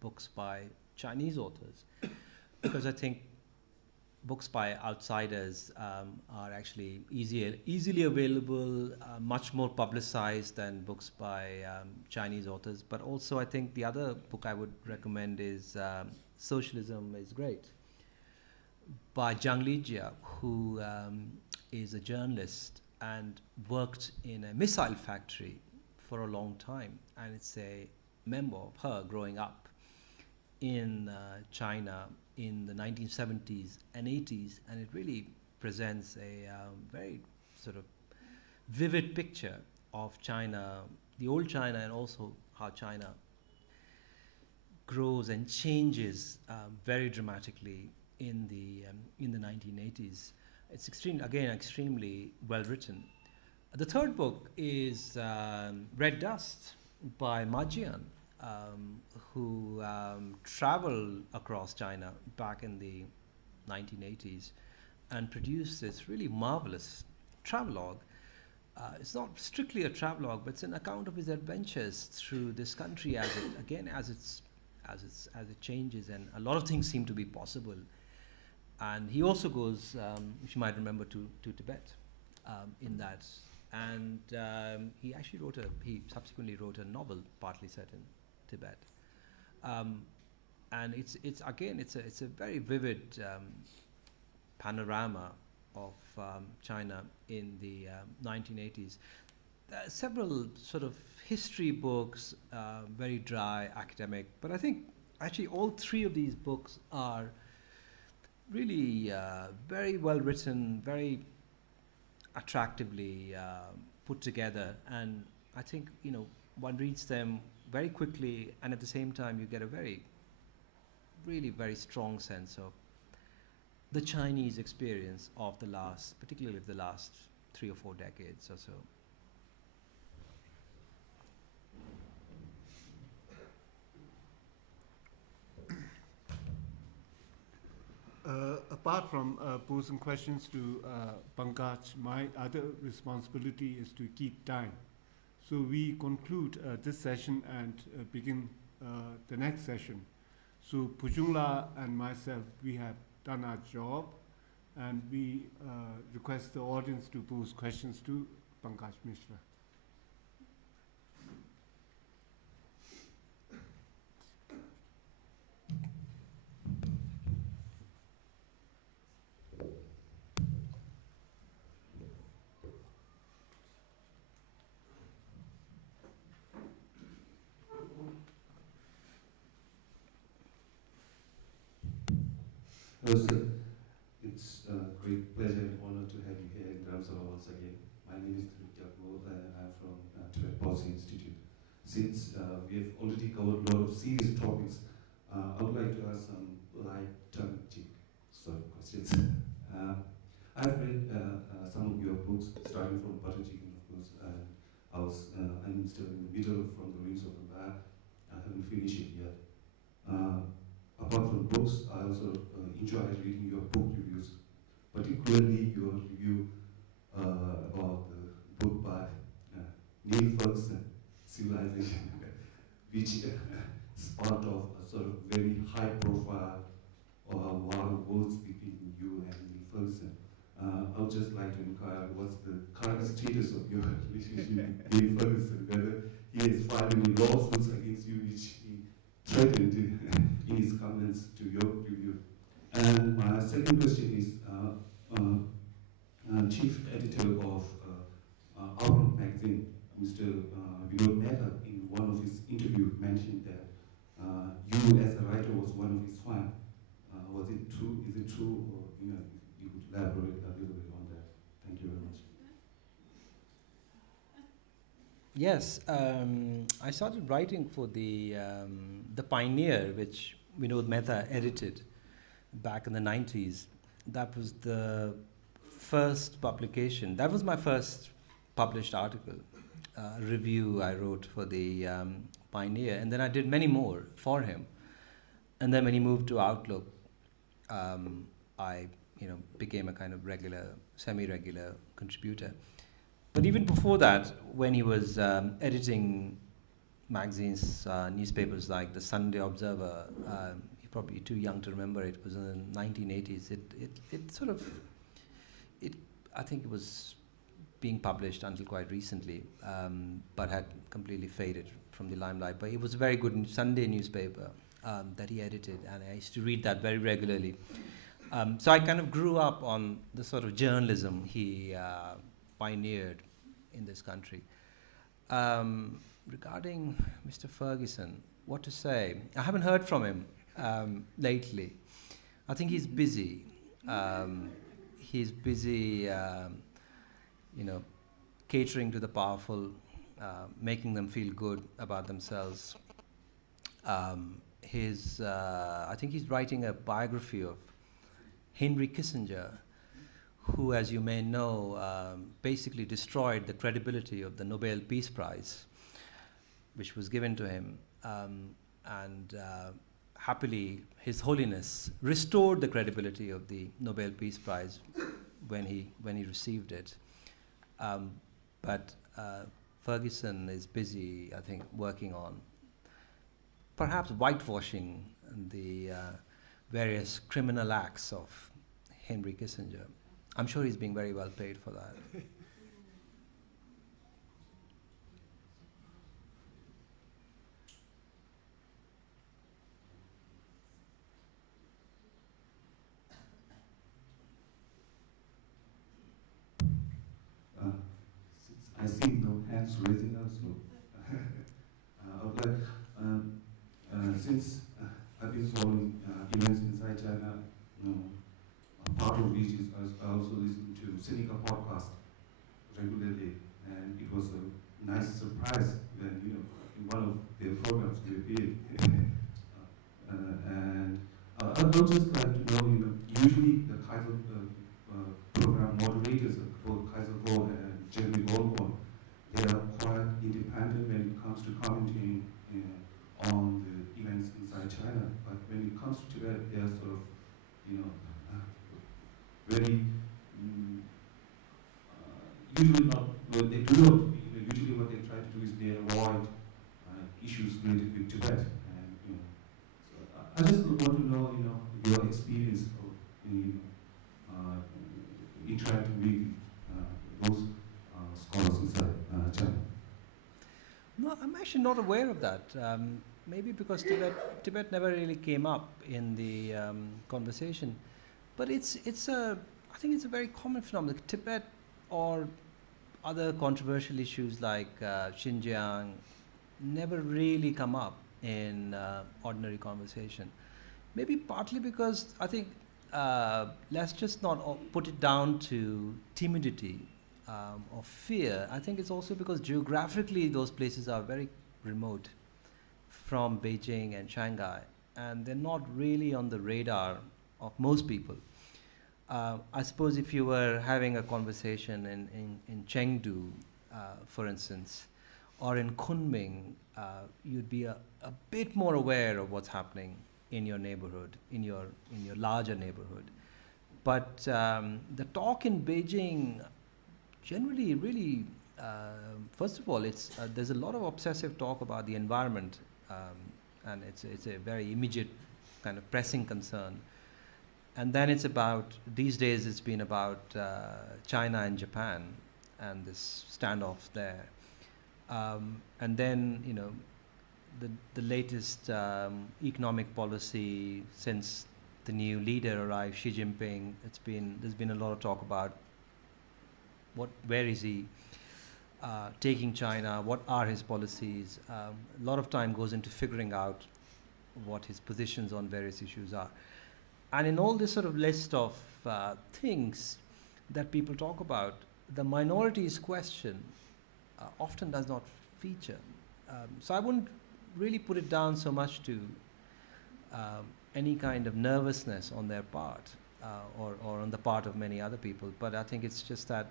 books by Chinese authors, because I think books by outsiders are actually easily available, much more publicized than books by Chinese authors. But also I think the other book I would recommend is Socialism is Great by Zhang Lijia, who is a journalist and worked in a missile factory for a long time. And it's a memoir of her growing up in China in the 1970s and 80s, and it really presents a very sort of vivid picture of China, the old China, and also how China grows and changes very dramatically in the 1980s. It's extremely well written. The third book is Red Dust by Ma Jian, who traveled across China back in the 1980s and produced this really marvelous travelogue. It's not strictly a travelogue, but it's an account of his adventures through this country as it changes, and a lot of things seem to be possible. And he also goes, which you might remember, to Tibet in that. And he subsequently wrote a novel partly set in Tibet. And it's a very vivid panorama of China in the 1980s. There are several sort of history books, very dry, academic, but I think actually all 3 of these books are really very well written, very attractively put together, and I think, you know, one reads them very quickly, and at the same time you get a really very strong sense of the Chinese experience of particularly the last 3 or 4 decades or so. Apart from posing questions to Pankaj, my other responsibility is to keep time. So we conclude this session and begin the next session. So Pujungla and myself, we have done our job. And we request the audience to pose questions to Pankaj Mishra. Hello, sir. It's a great pleasure and honor to have you here in Dharamsala once again. My name is Tibet and I'm from Tibet Policy Institute. Since we have already covered a lot of serious topics, I would like to ask some light tongue-in-cheek sort of questions. I've read some of your books, starting from Butter Chicken, of course. I'm still in the middle from the Ruins of Empire. I haven't finished it yet. Apart from books, I also enjoy reading your book reviews, particularly your review about the book by Neil Ferguson, Civilization, which sparked off a sort of very high-profile war of words between you and Neil Ferguson. I would just like to inquire what's the current status of your relationship with Neil Ferguson, whether he has filed any lawsuits against you, which he threatened in his comments to your review. And my second question is, chief editor of Outlook magazine, Mr. Vinod Mehta, in one of his interviews mentioned that you as a writer was one of his fans. Was it true? Is it true? Or you could elaborate a little bit on that. Thank you very much. Yes, I started writing for the Pioneer, which Vinod Mehta edited back in the 90s. That was the first publication. That was my first published article, review I wrote for the Pioneer, and then I did many more for him. And then when he moved to Outlook, I became a kind of regular, semi-regular contributor. But even before that, when he was editing magazines, newspapers like the Sunday Observer, you're probably too young to remember, it was in the 1980s. I think it was being published until quite recently, but had completely faded from the limelight. But it was a very good Sunday newspaper that he edited, and I used to read that very regularly. So I kind of grew up on the sort of journalism he pioneered in this country. Regarding Mr. Ferguson, what to say? I haven't heard from him lately. I think he's busy. He's busy, catering to the powerful, making them feel good about themselves. I think he's writing a biography of Henry Kissinger, who, as you may know, basically destroyed the credibility of the Nobel Peace Prize, which was given to him. And happily, His Holiness restored the credibility of the Nobel Peace Prize when he received it. But Ferguson is busy, I think, working on perhaps whitewashing the various criminal acts of Henry Kissinger. I'm sure he's being very well paid for that. I see no hands raising up, so I would like, since I've been following events inside China, part of which is I also listen to Cynical podcast regularly, and it was a nice surprise when in one of their programs we appeared. And I'd just like to know, usually the kinds of program moderators, both Kaiser Go and Jeremy Goldborn, they are quite independent when it comes to commenting on the events inside China. But when it comes to Tibet, they are sort of, very usually not. Well, they do not. Usually, what they try to do is they avoid issues related with Tibet. And so I just want to know, your experience of No, I'm actually not aware of that. Maybe because Tibet never really came up in the conversation. But I think it's a very common phenomenon. Tibet or other controversial issues like Xinjiang never really come up in ordinary conversation. Maybe partly because I think let's just not put it down to timidity or fear. I think it's also because geographically those places are very remote from Beijing and Shanghai, and they're not really on the radar of most people. I suppose if you were having a conversation in Chengdu, for instance, or in Kunming, you'd be a bit more aware of what's happening in your neighborhood, in your larger neighborhood. But the talk in Beijing generally really, first of all, there's a lot of obsessive talk about the environment, and it's a very immediate kind of pressing concern. And then these days it's been about China and Japan and this standoff there. And then, the latest economic policy since the new leader arrived, Xi Jinping, there's been a lot of talk about where is he taking China, what are his policies. A lot of time goes into figuring out what his positions on various issues are. And in all this sort of list of things that people talk about, the minorities question often does not feature. So I wouldn't really put it down so much to any kind of nervousness on their part or on the part of many other people. But I think it's just that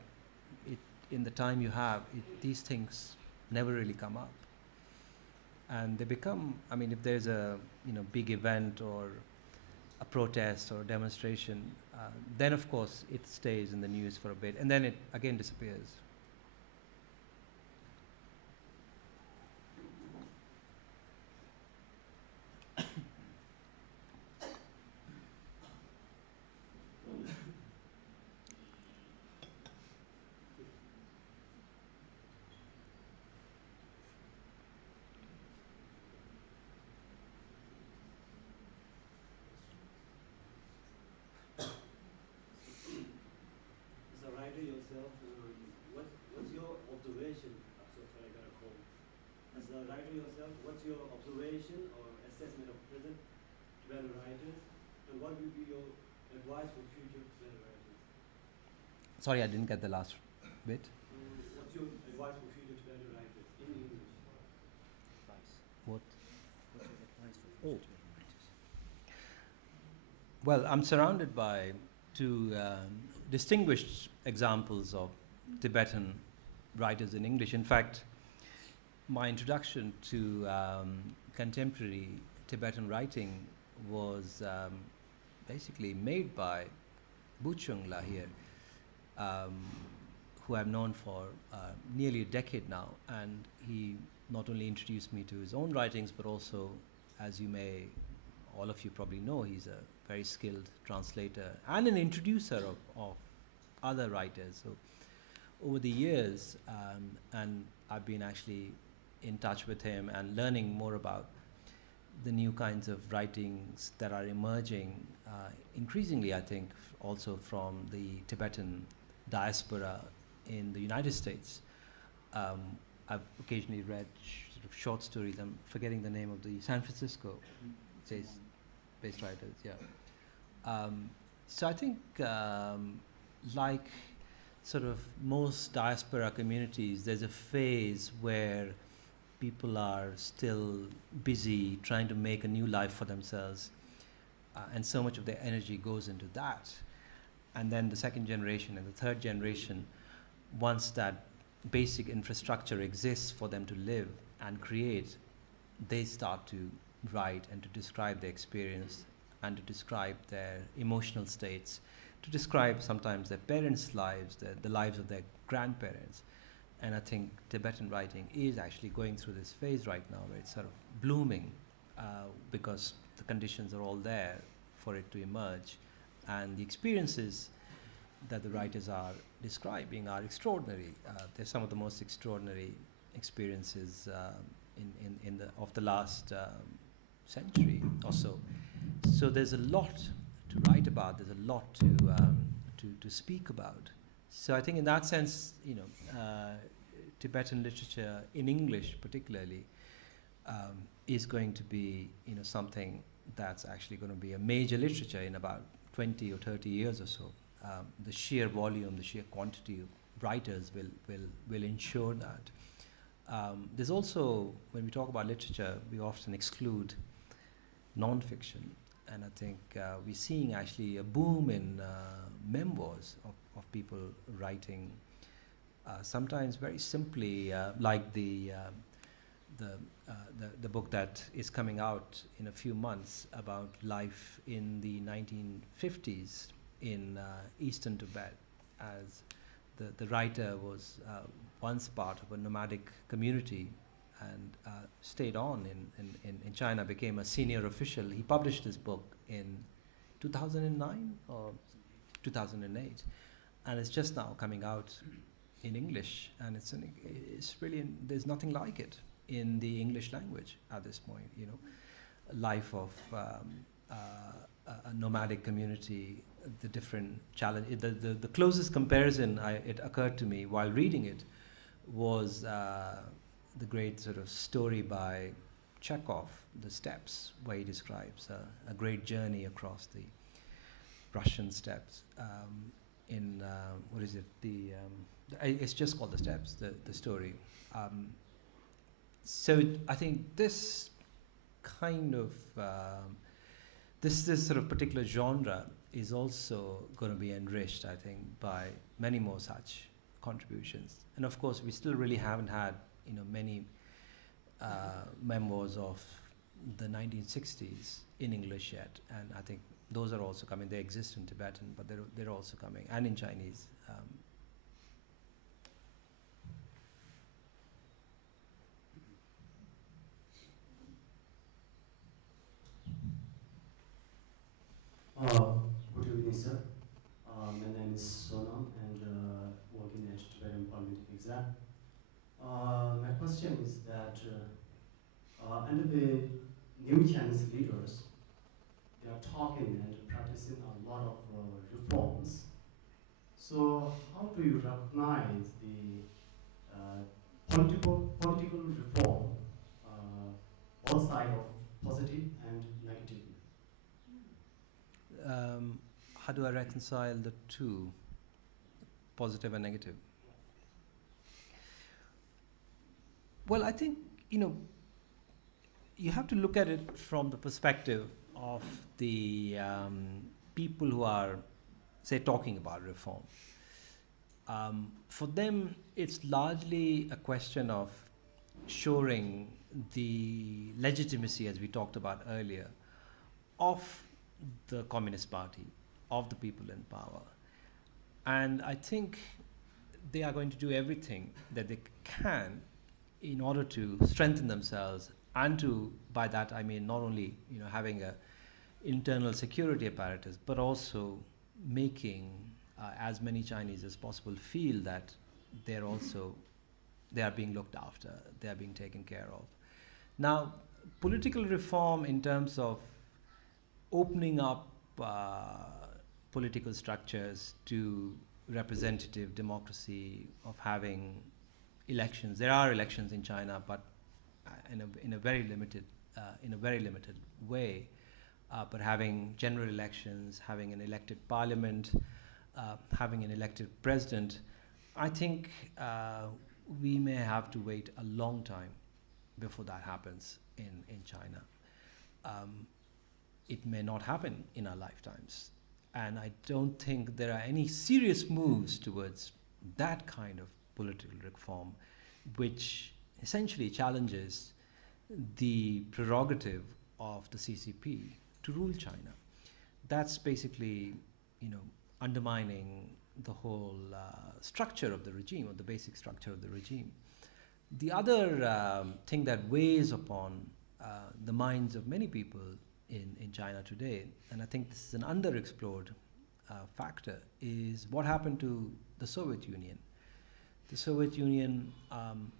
in the time you have, these things never really come up. And they become, if there's a big event or a protest or a demonstration, then of course it stays in the news for a bit and then it again disappears. What's your observation or assessment of present Tibetan writers, and what would be your advice for future Tibetan writers? Sorry, I didn't get the last bit. What's your advice for future Tibetan writers in English? Advice. What? What's your advice for future Tibetan writers? Well, I'm surrounded by two distinguished examples of Tibetan writers in English. In fact, my introduction to contemporary Tibetan writing was basically made by Buchung Lahir, who I've known for nearly a decade now. And he not only introduced me to his own writings, but also, as all of you probably know, he's a very skilled translator and an introducer of other writers. So over the years, and I've been actually in touch with him and learning more about the new kinds of writings that are emerging increasingly, I think, also from the Tibetan diaspora in the United States. I've occasionally read sort of short stories. I'm forgetting the name of the San Francisco based writers, yeah. So I think like sort of most diaspora communities, there's a phase where people are still busy trying to make a new life for themselves, and so much of their energy goes into that. And then the second generation and the third generation, once that basic infrastructure exists for them to live and create, they start to write and to describe their experience and to describe their emotional states, to describe sometimes their parents' lives, the lives of their grandparents. And I think Tibetan writing is actually going through this phase right now where it's sort of blooming because the conditions are all there for it to emerge. And the experiences that the writers are describing are extraordinary. They're some of the most extraordinary experiences of the last century or so. So there's a lot to write about. There's a lot to speak about. So I think in that sense, Tibetan literature in English, particularly, is going to be something that's actually going to be a major literature in about 20 or 30 years or so. The sheer volume, the sheer quantity of writers will ensure that. There's also, when we talk about literature, we often exclude non-fiction, and I think we're seeing actually a boom in memoirs of people writing, sometimes very simply, like the book that is coming out in a few months about life in the 1950s in eastern Tibet, as the writer was once part of a nomadic community and stayed on in China, became a senior official. He published this book in 2009 or 2008, and it's just now coming out in English, and it's really, there's nothing like it in the English language at this point. Life of a nomadic community, the different challenge. The closest comparison it occurred to me while reading it was the great sort of story by Chekhov, The Steppes, where he describes a great journey across the Russian steppes. What is it? It's just called The Steppes, the story. So I think this kind of this sort of particular genre is also going to be enriched, I think, by many more such contributions. And of course, we still really haven't had many memoirs of the 1960s in English yet, and I think those are also coming. They exist in Tibetan, but they're also coming, and in Chinese. Good evening, sir. My name is Sonam, and working at Tibetan Parliament exam. My question is that under the new Chinese leaders, they are talking and practicing a lot of reforms. So how do you recognize the political reform, both sides of positive and negative? How do I reconcile the two, positive and negative? Well, I think, you have to look at it from the perspective of the people who are, say, talking about reform. For them, it's largely a question of shoring the legitimacy, as we talked about earlier, of the Communist Party, of the people in power. And I think they are going to do everything that they can in order to strengthen themselves, and to, by that I mean not only having a internal security apparatus, but also making as many Chinese as possible feel that they are being looked after, they are being taken care of. Now, political reform in terms of opening up political structures to representative democracy, of having elections. There are elections in China, but in a very limited way. But having general elections, having an elected parliament, having an elected president, I think we may have to wait a long time before that happens in China. It may not happen in our lifetimes. And I don't think there are any serious moves towards that kind of political reform, which essentially challenges the prerogative of the CCP to rule China. That's basically, undermining the whole structure of the regime, or the basic structure of the regime. The other thing that weighs upon the minds of many people in China today, and I think this is an underexplored factor, is what happened to the Soviet Union. the Soviet Union,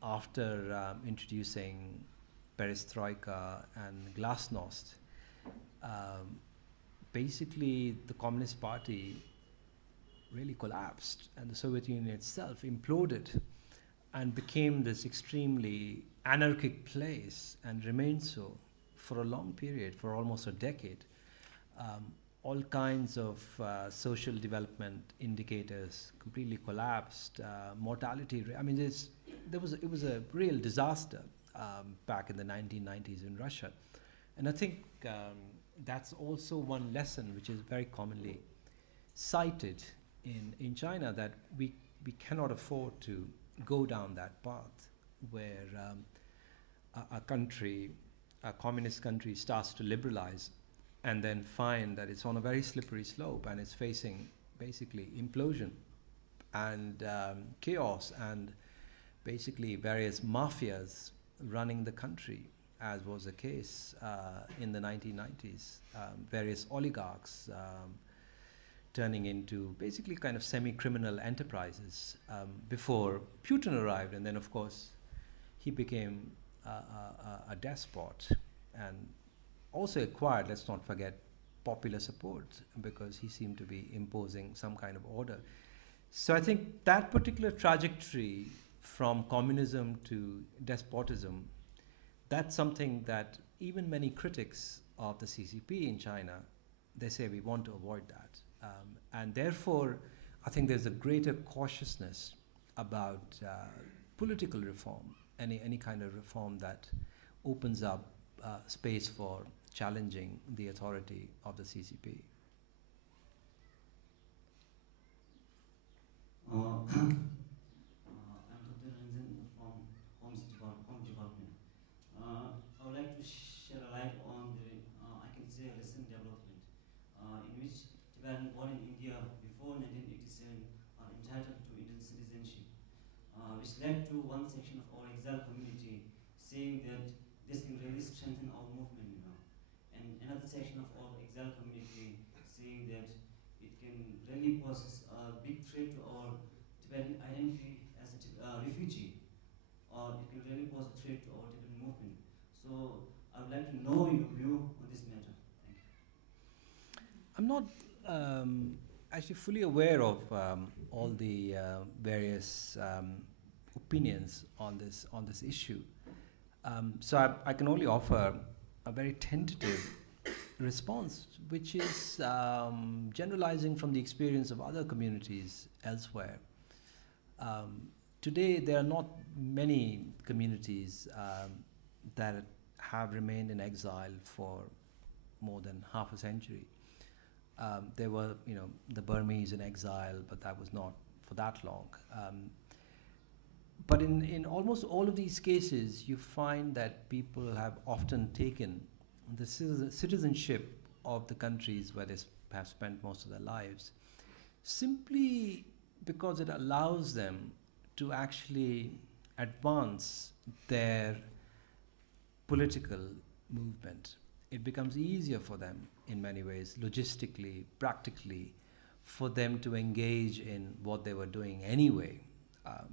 after introducing perestroika and glasnost, basically the Communist Party really collapsed, and the Soviet Union itself imploded and became this extremely anarchic place, and remained so for a long period, for almost a decade. All kinds of social development indicators completely collapsed. Mortality, I mean, it was a real disaster back in the 1990s in Russia. And I think that's also one lesson which is very commonly cited in China, that we cannot afford to go down that path where a communist country starts to liberalize and then find that it's on a very slippery slope and it's facing basically implosion and chaos and basically various mafias running the country, as was the case in the 1990s. Various oligarchs turning into basically kind of semi-criminal enterprises before Putin arrived, and then of course he became a despot and also acquired, let's not forget, popular support because he seemed to be imposing some kind of order. So I think that particular trajectory from communism to despotism, that's something that even many critics of the CCP in China, they say we want to avoid that. And therefore, I think there's a greater cautiousness about political reform, any kind of reform that opens up space for challenging the authority of the CCP. I'm Dr. Ranjan from Home Department. I would like to shed a light on the, I can say, recent development in which Tibetan born in India before 1987 are entitled to Indian citizenship, which led to one section of our exile community saying that this can really strengthen our movement, and another section of our exile community saying that it can really pose a big threat to our Tibetan identity as a refugee, or it can really pose a threat to our Tibetan movement. So I would like to know your view on this matter. Thank you. I'm not actually fully aware of all the various opinions on this issue. So I can only offer a very tentative response, which is generalizing from the experience of other communities elsewhere. Today, there are not many communities that have remained in exile for more than half a century. There were, the Burmese in exile, but that was not for that long. But in almost all of these cases, you find that people have often taken the citizenship of the countries where they have spent most of their lives, simply because it allows them to actually advance their political movement. It becomes easier for them in many ways, logistically, practically, for them to engage in what they were doing anyway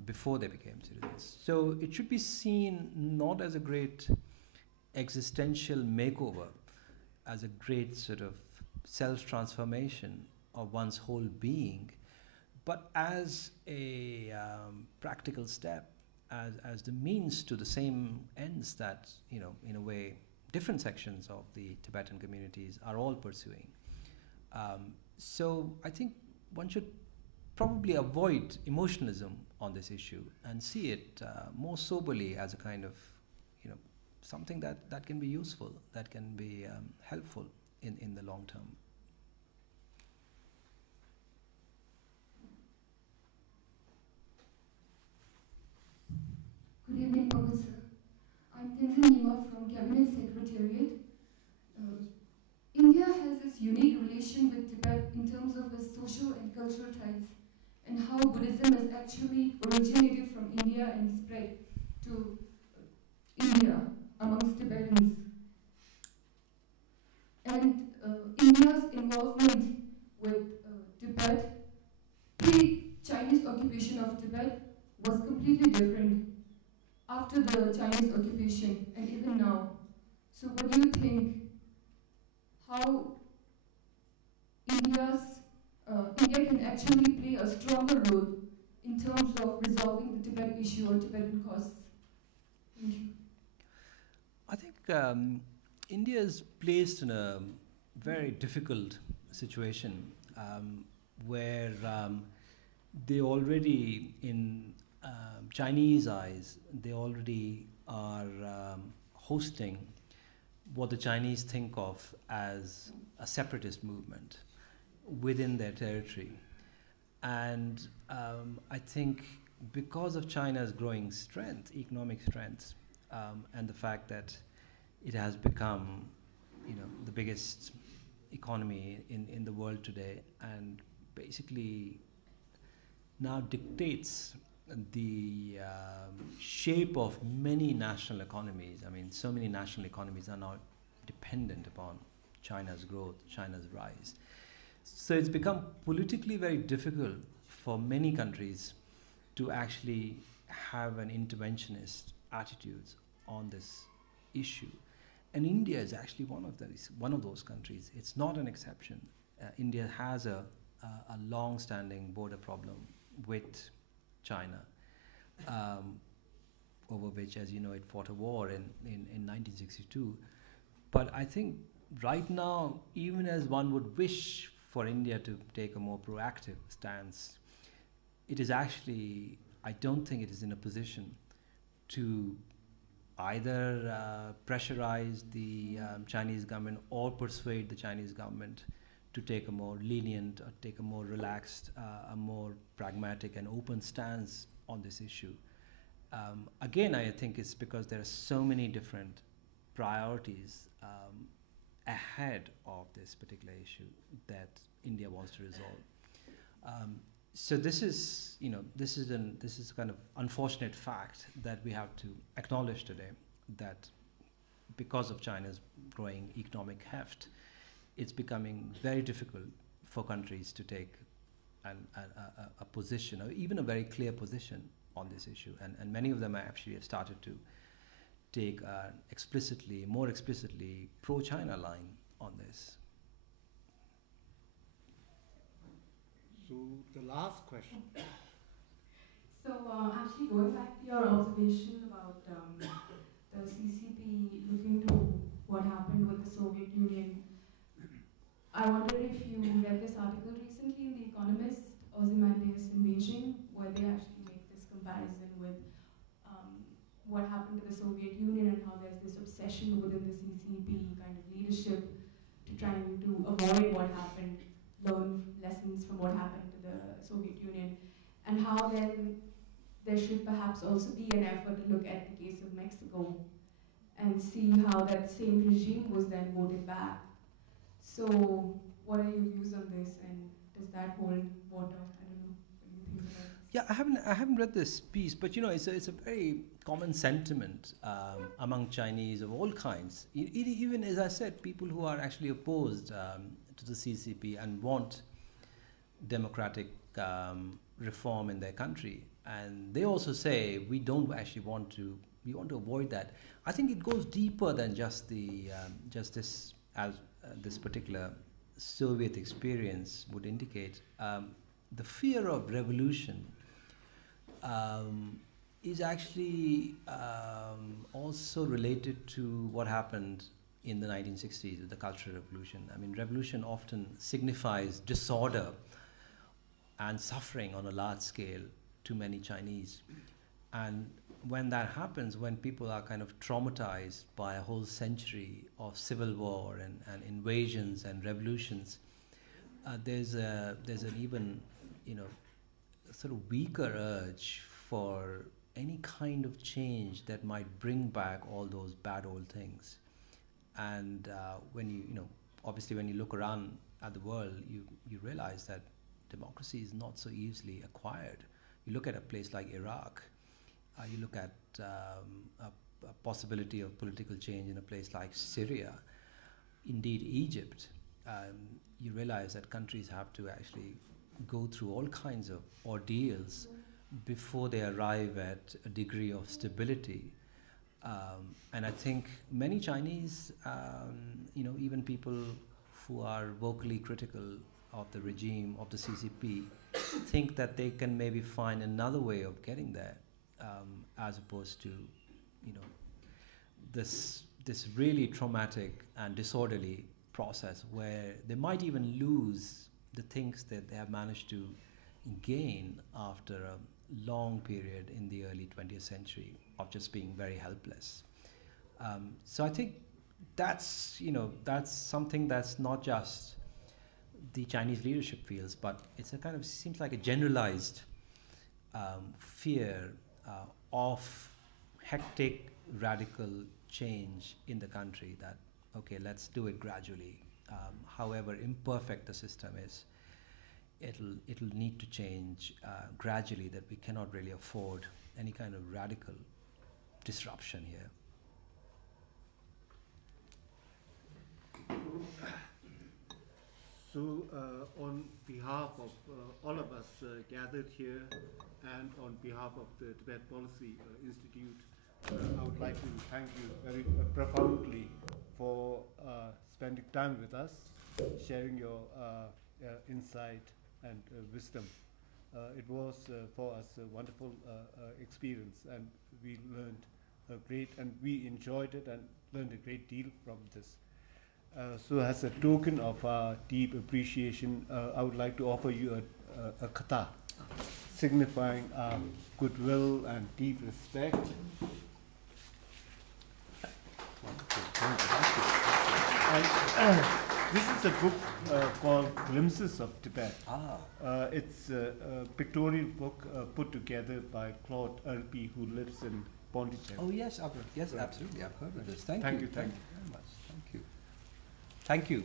before they became citizens. So it should be seen not as a great existential makeover, as a great sort of self-transformation of one's whole being, but as a practical step, as the means to the same ends that, in a way, different sections of the Tibetan communities are all pursuing. So I think one should probably avoid emotionalism on this issue and see it more soberly as a kind of, something that can be useful, that can be helpful in the long term. Good evening, Pankaj sir. I'm Tenzin Nima from Cabinet Secretariat. India has this unique relation with Tibet in terms of its social and cultural ties, and how Buddhism has actually originated from India and spread to India amongst Tibetans. And India's involvement with Tibet, pre-Chinese occupation of Tibet, was after the Chinese occupation and even now. So what do you think? How India can actually play a stronger role in terms of resolving the Tibet issue or Tibetan cause? Thank you. I think India is placed in a very difficult situation where they already, in Chinese eyes, they already are hosting what the Chinese think of as a separatist movement within their territory. And I think because of China's growing strength, economic strength, and the fact that it has become, the biggest economy in the world today, and basically now dictates the shape of many national economies. I mean, so many national economies are now dependent upon China's growth, China's rise. So it's become politically very difficult for many countries to actually have an interventionist attitudes on this issue. And India is actually one of those countries. It's not an exception. India has a long-standing border problem with China, over which, as you know, it fought a war in 1962. But I think right now, even as one would wish for India to take a more proactive stance, it is actually, I don't think it is in a position to either pressurize the Chinese government or persuade the Chinese government to take a more lenient or take a more relaxed, a more pragmatic and open stance on this issue. Again, I think it's because there are so many different priorities ahead of this particular issue that India wants to resolve. So this is, this is kind of unfortunate fact that we have to acknowledge today, that because of China's growing economic heft, it's becoming very difficult for countries to take a position, or even a very clear position on this issue. And many of them actually have started to take more explicitly pro-China line on this. So the last question. So actually going back to your observation about the CCP looking to what happened with the Soviet Union, I wonder if you read this article recently in The Economist, Ozymandias in Beijing, where they actually make this comparison with what happened to the Soviet Union and how there's this obsession within the CCP kind of leadership to trying to avoid what happened, learn lessons from what happened to the Soviet Union, and how then there should perhaps also be an effort to look at the case of Mexico and see how that same regime was then voted back. So what are your views on this, and does that hold water? I don't know what you think about this. Yeah, I haven't read this piece, but it's a very common sentiment among Chinese of all kinds. Even, as I said, people who are actually opposed to the CCP and want democratic reform in their country, and they also say we don't actually want to. We want to avoid that. I think it goes deeper than just this particular Soviet experience would indicate. The fear of revolution is actually also related to what happened in the 1960s with the Cultural Revolution. I mean, revolution often signifies disorder and suffering on a large scale to many Chinese. And when that happens, when people are kind of traumatized by a whole century of civil war and invasions and revolutions, there's an even sort of weaker urge for any kind of change that might bring back all those bad old things. And when obviously when you look around at the world, you realize that democracy is not so easily acquired. You look at a place like Iraq, you look at a possibility of political change in a place like Syria, indeed Egypt. You realize that countries have to actually go through all kinds of ordeals before they arrive at a degree of stability And I think many Chinese, even people who are vocally critical of the regime, of the CCP, think that they can maybe find another way of getting there, as opposed to, this really traumatic and disorderly process where they might even lose the things that they have managed to gain after a long period in the early 20th century of just being very helpless. So I think that's something that's not just the Chinese leadership feels, but it's a kind of, seems like a generalized fear of hectic, radical change in the country, that, okay, let's do it gradually. However imperfect the system is, it'll need to change gradually, that we cannot really afford any kind of radical disruption here. So on behalf of all of us gathered here, and on behalf of the Tibet Policy Institute, I would like to thank you very profoundly for spending time with us, sharing your insight and wisdom. It was for us a wonderful experience, and we learned great, and we enjoyed it and learned a great deal from this. So as a token of our deep appreciation, I would like to offer you a kata, signifying goodwill and deep respect. And this is a book called Glimpses of Tibet. It's a pictorial book put together by Claude Erby, who lives in Pondicherry. Oh yes, yes, absolutely. I've heard of this. Thank you. Thank you very much. Thank you. Thank you.